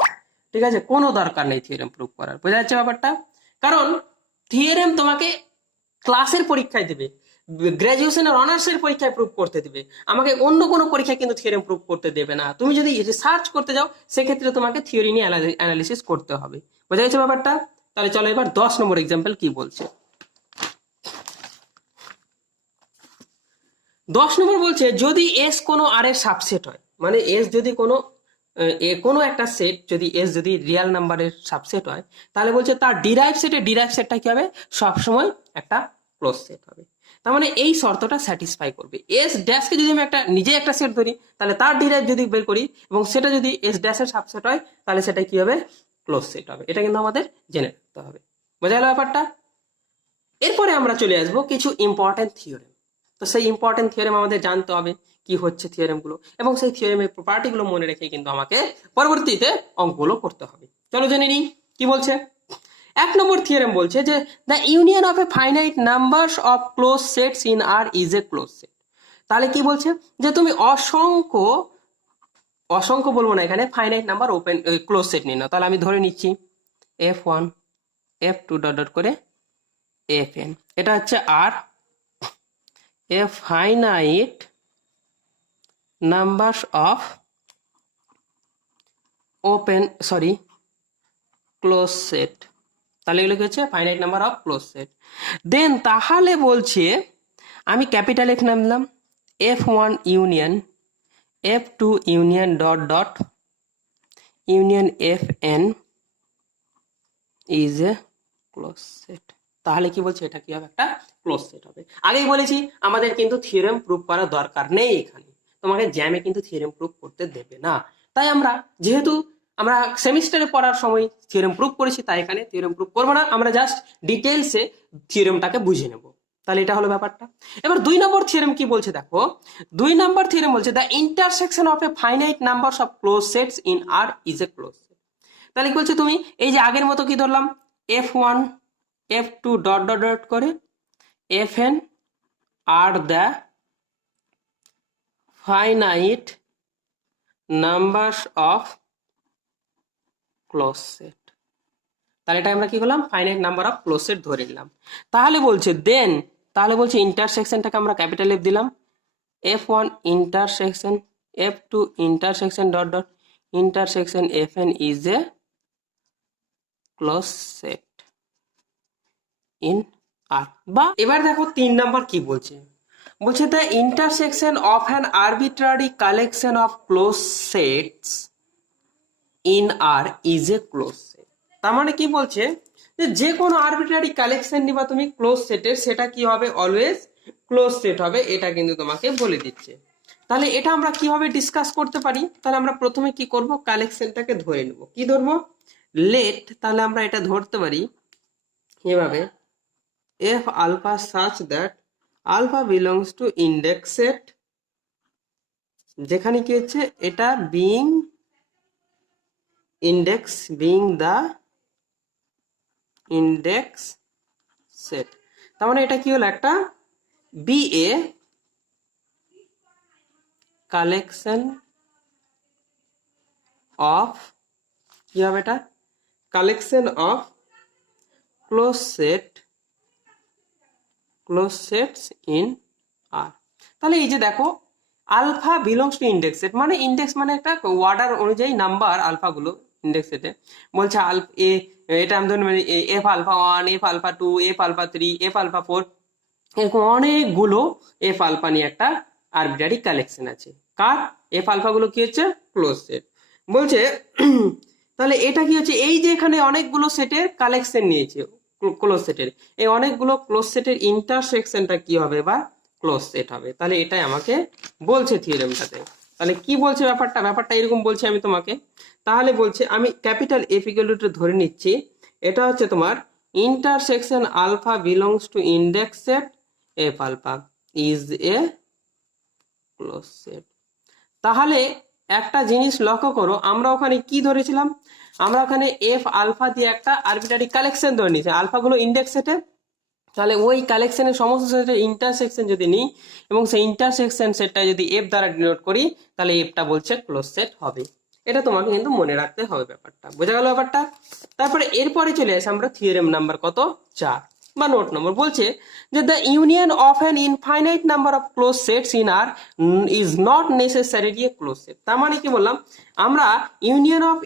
ঠিক আছে? কোনো দরকার নেই থিওরেম প্রুফ করার, বোঝা যাচ্ছে ব্যাপারটা? কারণ থিওরেম তোমাকে ক্লাসের পরীক্ষায় দিবে, গ্রাজুয়েশনের অনার্সের পরীক্ষায় প্রুফ করতে দিবে, আমাকে অন্য কোনো পরীক্ষায় কিন্তু থিওরেম প্রুফ করতে দেবে না। তুমি যদি রিসার্চ করতে যাও সেক্ষেত্রে তোমাকে থিওরি নিয়ে অ্যানালিসিস করতে হবে, বোঝা যাচ্ছে ব্যাপারটা? তাহলে চলো এবার 10 নম্বর এক্সাম্পল কি বলছে। 10 নম্বর বলছে যদি এস কোনো আর এর সাবসেট হয়, মানে এস যদি কোনো কোনো একটা সেট যদি এস যদি রিয়েল নাম্বারের সাবসেট হয়, তাহলে বলছে তার ডিরাইভ সেটটা কি হবে? সবসময় একটা ক্লোজ সেট হবে। তার মানে এই শর্তটা স্যাটিসফাই করবে। এস ড্যাশকে যদি আমি একটা নিজে একটা সেট ধরি, তাহলে তার ডিরাইভ যদি বের করি এবং সেটা যদি এস ড্যাশের সাবসেট হয়, তাহলে সেটা কি হবে? ক্লোজ সেট হবে। এটা কিন্তু আমাদের জেনে রাখতে হবে, বোঝা গেল ব্যাপারটা? এরপরে আমরা চলে আসবো কিছু ইম্পর্টেন্ট থিওরেম। তো সেই ইম্পর্টেন্ট থিওরেম আমাদের জানতে হবে কি হচ্ছে থিওরেম গুলো, এবং সেই থিওরেমের প্রপার্টি গুলো মনে রেখে কিন্তু আমাকে পরবর্তীতে অঙ্কগুলো করতে হবে। চলো জেনে নিই কি বলছে। 1 নম্বর থিওরেম বলছে যে the union of a finite numbers of close sets in R is a close set. তাহলে কি বলছে? যে তুমি অসংখ্য অসংখ্য বলবো না, এখানে finite number open close set নিয়ে নাও। তাহলে আমি ধরে নিচ্ছি F1 F2 ডট ডট করে Fn, এটা হচ্ছে are a finite numbers of close set. তাহলে এগুলো কি হচ্ছে? Finite number of close set. Then তাহলে বলছে আমি ক্যাপিটাল এফ নাম দিলাম, F1 union F2 union dot dot union Fn is a close set. তাহলে কি বলছে? এটা কি হবে? একটা ক্লোজ সেট হবে। আগেই বলেছি আমাদের কিন্তু থিওরেম প্রুফ করার দরকার নেই, এখানে তোমাকে জ্যামে কিন্তু থিওরেম প্রুফ করতে দেবে না। তাই আমরা যেহেতু আমরা সেমিস্টারে পড়ার সময় থিওরেম প্রুফ করেছি, তাই এখানে থিওরেম প্রুফ করবো না, আমরা জাস্ট ডিটেলসে থিওরেমটাকে বুঝে নেব। তাহলে এটা হলো ব্যাপারটা। এবার 2 নম্বর থিওরেম কি বলছে দেখো। 2 নম্বর থিওরেম বলছে the intersection of a finite number of close sets in R is a close set. তাহলে কি বলছে? তুমি এই যে আগের মতো কি ধরলাম, F1 F2 dot dot dot করে Fn are the finite numbers of close set. তাহলে এটা আমরা কি করলাম? Finite number of close set ধরে নিলাম। তাহলে বলছে দেন, তাহলে বলছে ইন্টারসেকশনটাকে আমরা ক্যাপিটাল এফ দিলাম, F1 intersection F2 intersection dot dot intersection Fn is a close set in R. বা এবার দেখো 3 নম্বর কি বলছে। বলছে the intersection of an arbitrary collection of close sets in R is a close set. তার মানে কি বলছে? যে কোনো আরবিট্রারি কালেকশন নিবা তুমি ক্লোজ সেটের, সেটা কি হবে? অলওয়েজ ক্লোজ সেট হবে, এটা কিন্তু তোমাকে বলে দিচ্ছে। তাহলে এটা আমরা কিভাবে ডিসকাস করতে পারি? তাহলে আমরা প্রথমে কি করব? কালেকশনটাকে ধরে নেব। কি ধরবো? লেট, তাহলে আমরা এটা ধরতে পারি এভাবে, if alpha such that alpha belongs to index set, যেখানে কি হচ্ছে? এটা being index being the index set, তার মানে এটা কি হলো? একটা be a collection of, কি হবে এটা? collection of closed sets in R। তাহলে এই যে দেখো alpha belongs to index set, মানে ইন্ডেক্স মানে একটা অর্ডার অনুযায়ী নাম্বার আলফা গুলো ইন্ডেক্স সেটে বলছে এটা আমি ধরুন F alpha 1, F alpha 2, F alpha 3, F alpha 4, এরকম অনেকগুলো এফ আলফা নিয়ে একটা আরবিট্রারি কালেকশন আছে। কার? এফ আলফা গুলো কি হচ্ছে? Close set. বলছে তাহলে এটা কি হচ্ছে? এই যে এখানে অনেকগুলো সেটের কালেকশন নিয়েছে ক্লোজ সেটের, এই অনেকগুলো ক্লোজ সেটের ইন্টারসেকশনটা কি হবে বা ক্লোজ সেট হবে। তাহলে এটাই আমাকে বলছে থিওরেমটাতে। তাহলে কি বলছে ব্যাপারটা এরকম বলছে আমি তোমাকে। তাহলে বলছে আমি ক্যাপিটাল এফ ইকুয়াল টু ধরে নিচ্ছি, এটা হচ্ছে তোমার intersection alpha belongs to index set f alpha is a closed set। তাহলে একটা জিনিস লক্ষ্য করো, আমরা ওখানে কি ধরেছিলাম? আমরা ওখানে এফ আলফা দিয়ে একটা আরবিট্রারি কালেকশন ধরে নিয়েছি, আলফাগুলো ইন্ডেক্স সেটে। তাহলে ওই কালেকশনের সমস্ত সেটের ইন্টারসেকশন যদি নিই এবং সেই ইন্টারসেকশন সেটটা যদি এফ দ্বারা ডিনোট করি, তাহলে এফটা বলছে ক্লোজ সেট হবে। এটা তোমাকে কিন্তু মনে রাখতে হবে ব্যাপারটা। বোঝা গেল ব্যাপারটা? তারপরে এরপরে চলে আসে আমরা থিওরেম নাম্বার কত 4 বা নোট নম্বর। বলছে যে the union of an infinite number of close sets in R is not necessarily a close set. তার মানে কি বললাম? আমরা union of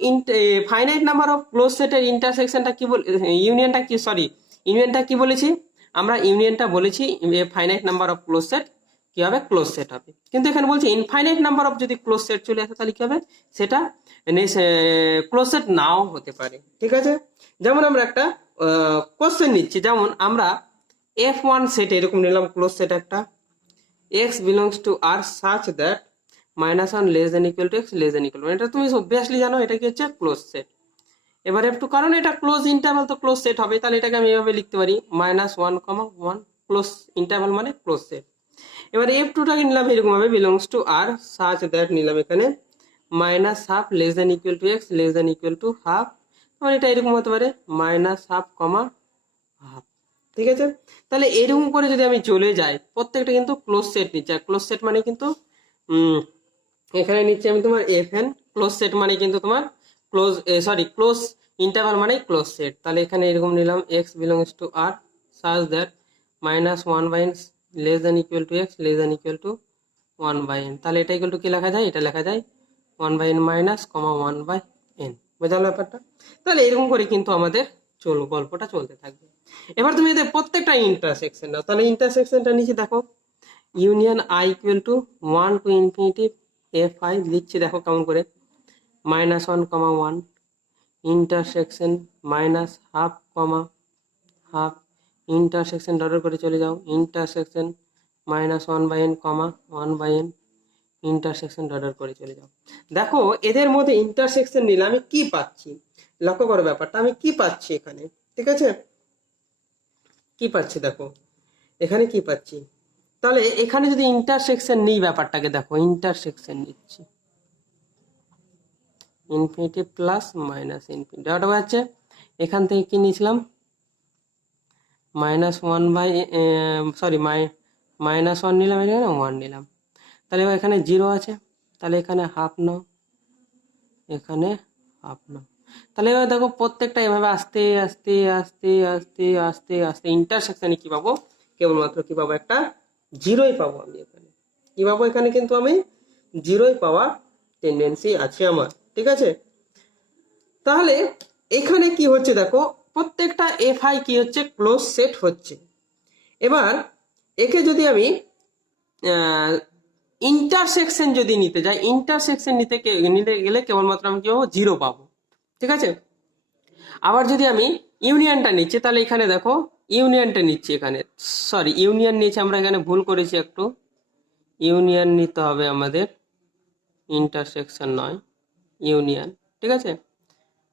finite number of close সেটের ইন্টারসেকশনটা কি ইউনিয়নটা কি বলেছি? আমরা ইউনিয়নটা বলেছি finite number of close set কি হবে? ক্লোজ সেট হবে। কিন্তু এখানে বলছে ইনফাইনাইট নাম্বার অফ যদি ক্লোজ সেট চলে আসে তাহলে কি হবে? সেটা ক্লোজ সেট নাও হতে পারে। ঠিক আছে? যেমন আমরা একটা কোশ্চেন নিচ্ছি, যেমন আমরা F1 সেট এরকম নিলাম ক্লোজ সেট একটা, x belongs to R such that -1 less than equal to x less than equal to 1। এটা তুমি অবভিয়াসলি জানো এটা কি হচ্ছে? Close set. এবার F2, কারণ এটা ক্লোজ ইন্টারভাল তো ক্লোজ সেট হবে, তাহলে এটাকে আমি এভাবে লিখতে পারি -1, 1 ক্লোজ ইন্টারভাল মানে ক্লোজ সেট। এবার F2টাকে নিলাম এরকম ভাবে belongs to R such that নিলাম এখানে -1/2 less than equal to x less than equal to half, মানে এটা এরকম হতে পারে -1/2, হাফ। ঠিক আছে? তাহলে এরকম করে যদি আমি চলে যাই, প্রত্যেকটা কিন্তু ক্লোজ সেট নিচ্ছে। আর ক্লোজ সেট মানে কিন্তু এখানে নিচ্ছি আমি তোমার FN। ক্লোজ সেট মানে কিন্তু তোমার ক্লোজ ইন্টারভাল মানে ক্লোজ সেট। তাহলে এখানে এরকম নিলাম x belongs to r such that -1/n less than equal to x less than equal two 1/n। তাহলে এটা ইকুয়াল টু কি লেখা যায়? এটা লেখা যায় 1/n মাইনাস 1/n। বোঝা গেল ব্যাপারটা? তাহলে এরকম করে কিন্তু আমাদের গল্পটা চলতে থাকবে। এবার তুমি এদের প্রত্যেকটা ইন্টারসেকশন নাও। তাহলে ইন্টারসেকশনটা নিচে দেখো, union i equal to 1 to infinity fi লিখছি, দেখো কেমন করে, -1, 1 ইন্টারসেকশন -1/2, হাফ ইন্টারসেকশন ডটের করে চলে যাও, ইন্টারসেকশন -1/n, 1/n ইন্টারসেকশন ডটের করে চলে যাও। দেখো এদের মধ্যে ইন্টারসেকশন নিলে আমি কি পাচ্ছি, লক্ষ্য করো ব্যাপারটা, আমি কি পাচ্ছি এখানে। ঠিক আছে? কি পাচ্ছি দেখো এখানে কি পাচ্ছি। তাহলে এখানে যদি ইন্টারসেকশন নিই, ব্যাপারটাকে দেখো, ইন্টারসেকশন নিচ্ছি infinity plus minus infinity, dot হচ্ছে এখান থেকে কি নিয়েছিলাম -1 নিলাম, এখানে 1 নিলাম। তাহলে এখানে 0 আছে, তাহলে এখানে হাফ নাও, এখানে হাফ নাও। তাহলে এবার দেখো প্রত্যেকটা এভাবে আস্তে আস্তে আস্তে আস্তে আস্তে আস্তে ইন্টারসেকশনে কি পাবো? কেবলমাত্র কি পাবো? একটা 0ই পাবো আমি এখানে। কি পাবো? এখানে কিন্তু আমি 0ই পাওয়ার টেন্ডেন্সি আছে আমার। ঠিক আছে? তাহলে এখানে কি হচ্ছে দেখো, প্রত্যেকটা fi কি হচ্ছে? ক্লোজ সেট হচ্ছে। এবার একে যদি আমি ইন্টারসেকশন যদি নিতে যাই, ইন্টারসেকশন নিতে গেলে কেবলমাত্র আমি কি পাবো? 0 পাবো। ঠিক আছে? আবার যদি আমি ইউনিয়নটা নিচ্ছি, তাহলে এখানে দেখো ইউনিয়নটা নিচ্ছি, এখানে ইউনিয়ন নিয়েছি আমরা, এখানে ভুল করেছি একটু, ইউনিয়ন নিতে হবে আমাদের, ইন্টারসেকশন নয়, ইউনিয়ন। ঠিক আছে?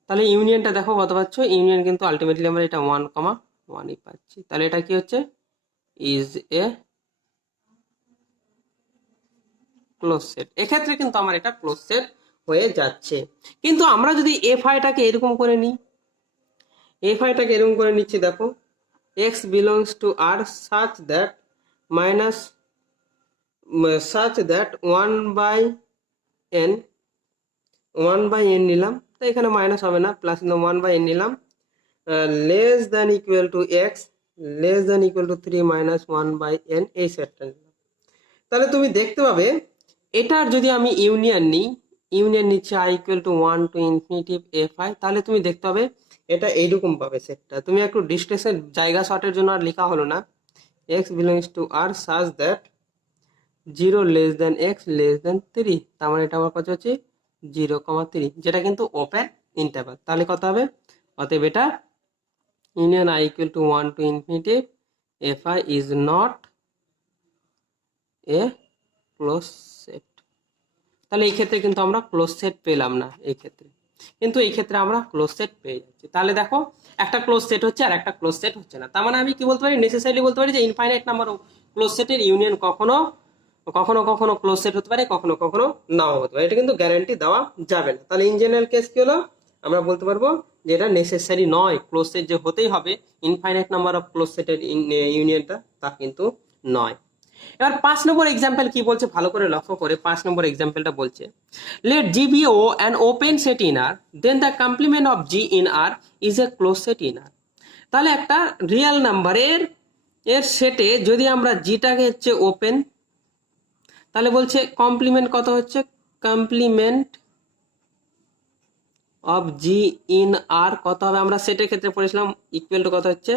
তাহলে ইউনিয়নটা দেখো কত পাচ্ছ? ইউনিয়ন কিন্তু আলটিমেটলি আমরা এটা 1,1ই পাচ্ছি। তাহলে এটা কি হচ্ছে? Is a close set. এক্ষেত্রে কিন্তু আমার এটা ক্লোজ সেট হয়ে যাচ্ছে। কিন্তু আমরা যদি এফআইটাকে এরকম করে নিই, এফআইটাকে এরকম করে নিচ্ছি, দেখো x belongs to r such that 1/n নিলাম, তো এখানে মাইনাস হবে না, প্লাস 1/n নিলাম, less than equal to x less than equal two 3 - 1/n, এই সেটটা নিলাম। তাহলে তুমি দেখতে পাবে এটার যদি আমি ইউনিয়ন নিই, ইউনিয়ন নিচ্ছে I equal to 1 to infinitive F I, তাহলে তুমি দেখতে হবে এটা এইরকম পাবে সেটটা। তুমি একটু ডিস্টেন্সের জায়গা শর্টের জন্য আর লেখা হলো না, x belongs to R such that 0 less than X less than 3, তার মানে এটা আমার কাছে হচ্ছে 0,3, যেটা কিন্তু ওপেন ইন্টারভাল। তাহলে কত হবে? অতএব এটা union I equal to 1 to infinitive F I is not a close set. তাহলে এই ক্ষেত্রে কিন্তু আমরা ক্লোজ সেট পেলাম না এই ক্ষেত্রে, কিন্তু এই ক্ষেত্রে আমরা ক্লোজ সেট পেয়ে যাচ্ছি। তাহলে দেখো একটা ক্লোজ সেট হচ্ছে আর একটা ক্লোজ সেট হচ্ছে না। তার মানে আমি কি বলতে পারি, নেসেসারিলি বলতে পারি যে ইনফাইনাইট নাম্বার অফ ক্লোজ সেটের ইউনিয়ন কখনো কখনো কখনো ক্লোজ সেট হতে পারে, কখনো কখনো নাও হতে পারে। এটা কিন্তু গ্যারান্টি দেওয়া যাবে না। তাহলে ইন জেনারেল কেস কি হলো, আমরা বলতে পারবো যে এটা নেসেসারি নয়, ক্লোজ সেট যে হতেই হবে ইনফাইনাইট নাম্বার অফ ক্লোজ সেটের ইউনিয়নটা, তা কিন্তু নয়। এবার 5 নম্বর এক্সাম্পল কি বলছে ভালো করে লক্ষ্য করে। 5 নম্বর এক্সাম্পলটা বলছে, লেট জি বি ও an open set in R, then the complement of G in R is a close set in R. তাহলে একটা রিয়েল নাম্বারের সেটে যদি আমরা জিটাকে হচ্ছে ওপেন, তাহলে বলছে কমপ্লিমেন্ট কত হচ্ছে, কমপ্লিমেন্ট অফ জি ইন আর কত হবে, আমরা সেটের ক্ষেত্রে পড়েছিলাম ইকুয়াল টু কত হচ্ছে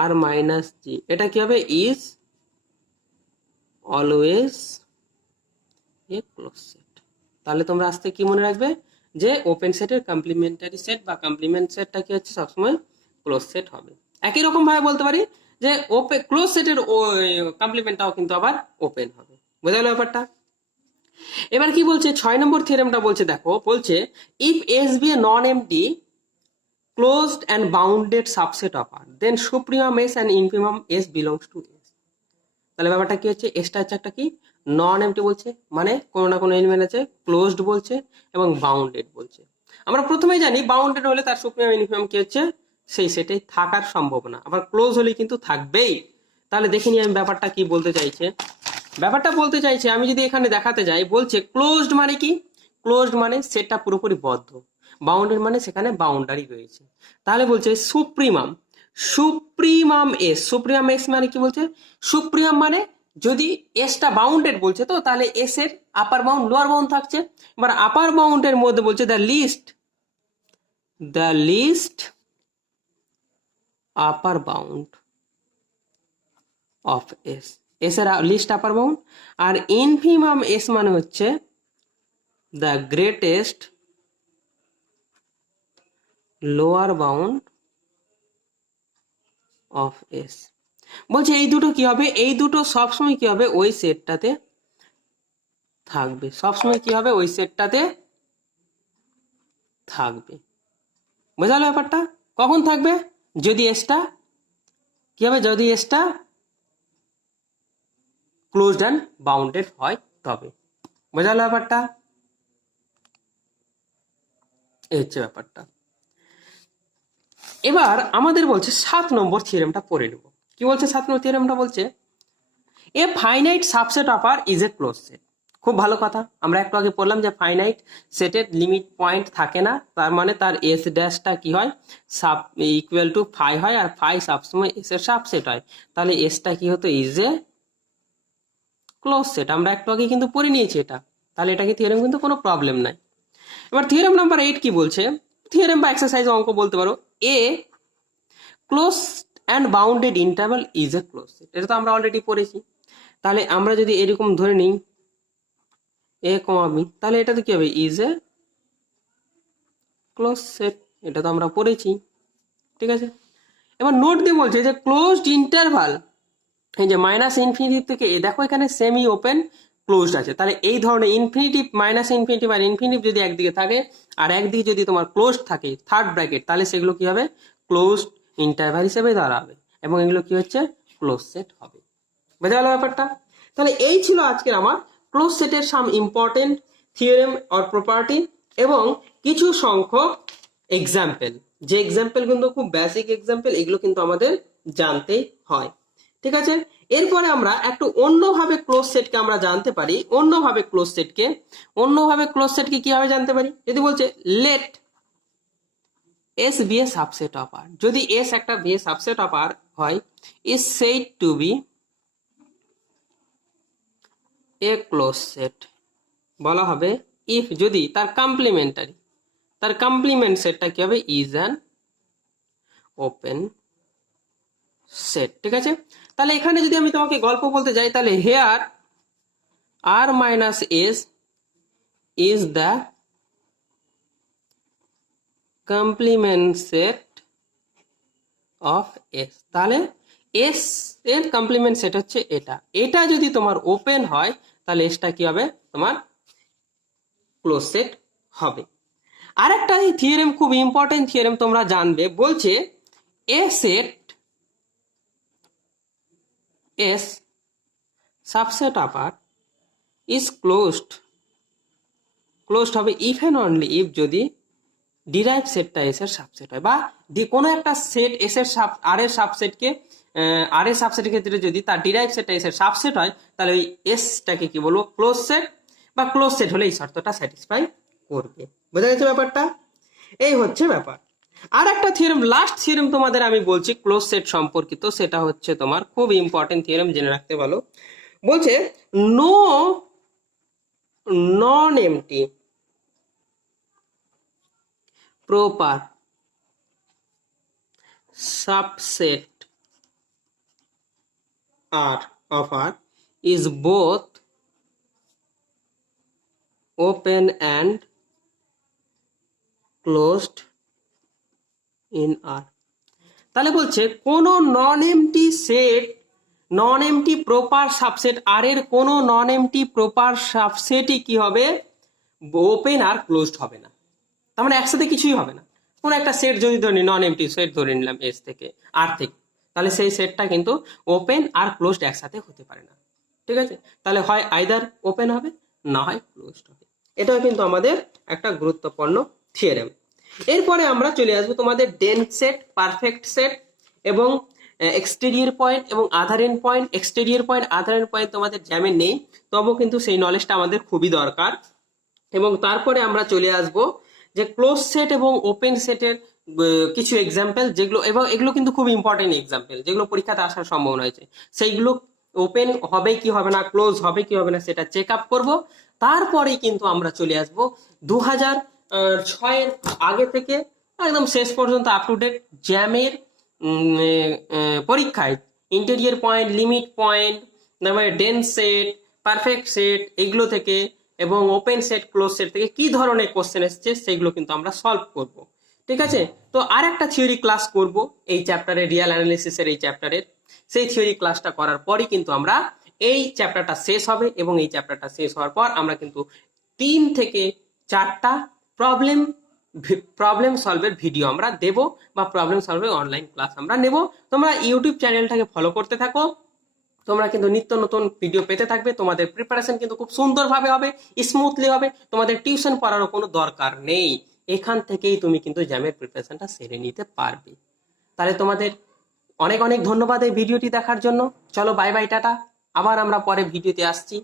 আর মাইনাস জি। এটা কি হবে, is always a close set. তাহলে তোমরা আজকে কি মনে রাখবে যে ওপেন সেটের কমপ্লিমেন্টারি সেট বা কমপ্লিমেন্ট সেটটা কি হচ্ছে সবসময় ক্লোজ সেট হবে। একই রকম ভাবে বলতে পারি যে ওপেন ক্লোজ সেটের কমপ্লিমেন্টটাও কিন্তু আবার ওপেন হবে। বোঝা গেল ব্যাপারটা? এবার কি বলছে 6 নম্বর থিওরেমটা বলছে, দেখো বলছে if S be a non empty closed and bounded subset of R, then supremum S and infimum S belongs to S. তাহলে ব্যাপারটা কি হচ্ছে, এসটা হচ্ছে একটা কি নন এমটি বলছে, মানে কোনো না কোনো এলিমেন্ট আছে, ক্লোজড বলছে এবং বাউন্ডেড বলছে। আমরা প্রথমেই জানি বাউন্ডেড হলে তার সুপ্রিমাম ইনফিমাম কি হচ্ছে সেই সেটে থাকার সম্ভাবনা, আবার ক্লোজ হলে কিন্তু থাকবেই। তাহলে দেখে নিই আমি ব্যাপারটা কি বলতে চাইছে। ব্যাপারটা বলতে চাইছে, আমি যদি এখানে দেখাতে যাই, বলছে ক্লোজড মানে কি, ক্লোজড মানে সেটটা পুরোপুরি বদ্ধ, বাউন্ডেড মানে সেখানে বাউন্ডারি রয়েছে। তাহলে বলছে supremum, supremum S, supremum S মানে কি বলছে, সুপ্রিমাম মানে যদি এসটা বাউন্ডেড বলছে তো তাহলে এস এর আপার বাউন্ড লোয়ার বাউন্ড থাকছে। এবার আপার বাউন্ডের মধ্যে বলছে the list upper bound of S, S এর লিস্ট আপার বাউন্ড। আর ইনফিমাম এস মানে হচ্ছে the greatest lower bound of S. বলছে এই দুটো কি হবে, এই দুটো সবসময় কি হবে ওই সেটটাতে থাকবে, সবসময় কি হবে ওই সেটটাতে থাকবে। বোঝা গেল ব্যাপারটা? কখন থাকবে, যদি এসটা কি হবে, যদি এসটা ক্লোজড অ্যান্ড বাউন্ডেড হয় তবে। বোঝা গেল ব্যাপারটা? এই হচ্ছে ব্যাপারটা। এবার আমাদের বলছে 7 নম্বর থিওরেমটা পড়ে নেব। কি বলছে 7 নম্বর থিওরেমটা বলছে a finite subset of R is a close set. খুব ভালো কথা, আমরা একটু আগে বললাম যে ফাইনাইট সেটের লিমিট পয়েন্ট থাকে না, তার মানে তার এস ড্যাশটা কি হয় সাব ইকুয়াল টু ফাই হয়, আর ফাই সবসময় এস এর সাবসেট হয়। তাহলে এসটা কি হতো, ইজ এ ক্লোজ সেট। আমরা একটু আগে কিন্তু পড়ে নিয়েছি এটা, তাহলে এটা কি থিওরেম কিন্তু কোনো প্রবলেম নাই। এবার থিওরেম নাম্বার 8 কি বলছে, থিওরেম বা এক্সারসাইজ অঙ্ক বলতে পারো, a close and bounded interval is a close set. এটা তো আমরা অলরেডি পড়েছি। তাহলে আমরা যদি এরকম ধরে নিই এ কমা বি, তাহলে এটা তো কি হবে, ইজ এ ক্লোজ সেট। এটা তো আমরা পড়েছি, ঠিক আছে। এবার নোট দিয়ে বলছে যে ক্লোজড ইন্টারভাল, এই যে মাইনাস ইনফিনিটিভ থেকে এ দেখো এখানে সেমি ওপেন ক্লোজড আছে, তাহলে এই ধরনের ইনফিনিটিভ মাইনাস ইনফিনিটিভ আর ইনফিনিটিভ যদি একদিকে থাকে আর একদিকে যদি তোমার ক্লোজড থাকে থার্ড ব্র্যাকেট, তাহলে সেগুলো কি হবে ক্লোজড ইন্টারভাল হিসেবে দাঁড়াবে এবং এগুলো কি হচ্ছে ক্লোজ সেট হবে। বোঝা গেল ব্যাপারটা? তাহলে এই ছিল আজকের আমার ক্লোজ সেটের some important theorem or property এবং কিছু সংখ্যক এক্সাম্পল, যে এক্সাম্পল কিন্তু খুব বেসিক এক্সাম্পল, এগুলো কিন্তু আমাদের জানতেই হয়, ঠিক আছে। এরপরে আমরা একটু অন্যভাবে ক্লোজ সেটকে আমরা জানতে পারি, অন্যভাবে ক্লোজ সেটকে কিভাবে জানতে পারি, যদি বলছে let S be a subset of R, যদি এস একটা be a subset of R হয়, is said to be a close set, বলা হবে ইফ যদি তার কমপ্লিমেন্টারি, তার কমপ্লিমেন্ট সেটটা কি হবে, ইজ অ্যান ওপেন সেট। ঠিক আছে, তাহলে এখানে যদি আমি তোমাকে গল্প বলতে যাই, তাহলে here R minus S is the complement set of S. তাহলে এস এর কমপ্লিমেন্ট সেট হচ্ছে এটা, এটা যদি তোমার ওপেন হয় তাহলে এসটা কি হবে, তোমার ক্লোজ সেট হবে। আর একটা এই থিওরেম খুব ইম্পর্টেন্ট থিওরেম তোমরা জানবে, বলছে a set S subset upper is closed হবে ইফ এন্ড অনলি ইফ যদি ডিরাইভ সেটটা এস এর সাবসেট হয়, বা কোনো একটা সেট এস এর আর এর সাবসেটকে আর এর সাবসেটের ক্ষেত্রে যদি তার ডিরাইভ সেটটা এস এর সাবসেট হয়, তাহলে ওই এসটাকে কি বলবো, ক্লোজ সেট, বা ক্লোজ সেট হলে এই শর্তটা স্যাটিসফাই করবে। বোঝা গেছে ব্যাপারটা? এই হচ্ছে ব্যাপার। আর একটা থিওরেম, লাস্ট থিওরেম তোমাদের আমি বলছি ক্লোজ সেট সম্পর্কিত, সেটা হচ্ছে তোমার খুব ইম্পর্টেন্ট থিওরেম, জেনে রাখতে ভালো। বলছে no non empty proper subset R of R is both open and closed in R। তাহলে বলছে কোন non empty set, non empty proper subset R এর কোন নন এমটি প্রপার সাবসেটই কি হবে, ওপেন আর ক্লোজড হবে না। তার মানে একসাথে কিছুই হবে না। কোন একটা সেট যদি ধরে নন এমটি সেট ধরে নিলাম এস থেকে আর থেকে, তাহলে সেই সেটটা কিন্তু ওপেন আর ক্লোজড একসাথে হতে পারে না। ঠিক আছে, তাহলে হয় আইদার ওপেন হবে, না হয় ক্লোজড হবে। এটাও কিন্তু আমাদের একটা গুরুত্বপূর্ণ থিওরেম। এরপরে আমরা চলে আসবো তোমাদের ডেন্স সেট, পারফেক্ট সেট এবং এক্সটেরিয়র পয়েন্ট এবং আধার এন্ড পয়েন্ট। এক্সটেরিয়র পয়েন্ট, আধার এন্ড পয়েন্ট তোমাদের জ্যামে নেই, তবুও কিন্তু সেই নলেজটা আমাদের খুবই দরকার। এবং তারপরে আমরা চলে আসবো যে ক্লোজ সেট এবং ওপেন সেটের কিছু এক্সাম্পল, যেগুলো এবং এগুলো কিন্তু খুব ইম্পর্টেন্ট এক্সাম্পল, যেগুলো পরীক্ষাতে আসার সম্ভাবনা আছে, সেইগুলো ওপেন হবে কি হবে না, ক্লোজ হবে কি হবে না, সেটা চেক আপ করবো। তারপরেই কিন্তু আমরা চলে আসবো 2006-এর আগে থেকে একদম শেষ পর্যন্ত আপ টু ডেট জ্যামের পরীক্ষায় ইন্টেরিয়র পয়েন্ট, লিমিট পয়েন্ট, তারপরে ডেন্স সেট, পারফেক্ট সেট, এগুলো থেকে এবং ওপেন সেট, ক্লোজ সেট থেকে কি ধরনের কোশ্চেন এসছে সেগুলো কিন্তু আমরা সলভ করব। ঠিক আছে, তো আর একটা থিওরি ক্লাস করব এই চ্যাপ্টারে, রিয়াল অ্যানালিসিসের এই চ্যাপ্টারের, সেই থিওরি ক্লাসটা করার পরই কিন্তু আমরা এই চ্যাপ্টারটা শেষ হবে। এবং এই চ্যাপ্টারটা শেষ হওয়ার পর আমরা কিন্তু 3 থেকে 4টা প্রবলেম সলভের ভিডিও আমরা দেব, বা প্রবলেম সলভের অনলাইন ক্লাস আমরা নেব। তোমরা ইউটিউব চ্যানেলটাকে ফলো করতে থাকো, তোমরা কিন্তু নিত্য নতুন ভিডিও পেতে থাকবে। তোমাদের প্রিপারেশন কিন্তু খুব সুন্দরভাবে হবে, স্মুথলি হবে, তোমাদের টিউশন পড়ারও কোনো দরকার নেই। এখান থেকেই তুমি কিন্তু জ্যামের প্রিপারেশনটা সেরে নিতে পারবে। তাহলে তোমাদের অনেক অনেক ধন্যবাদ এই ভিডিওটি দেখার জন্য। চলো বাই বাই, টাটা, আবার আমরা পরে ভিডিওতে আসছি।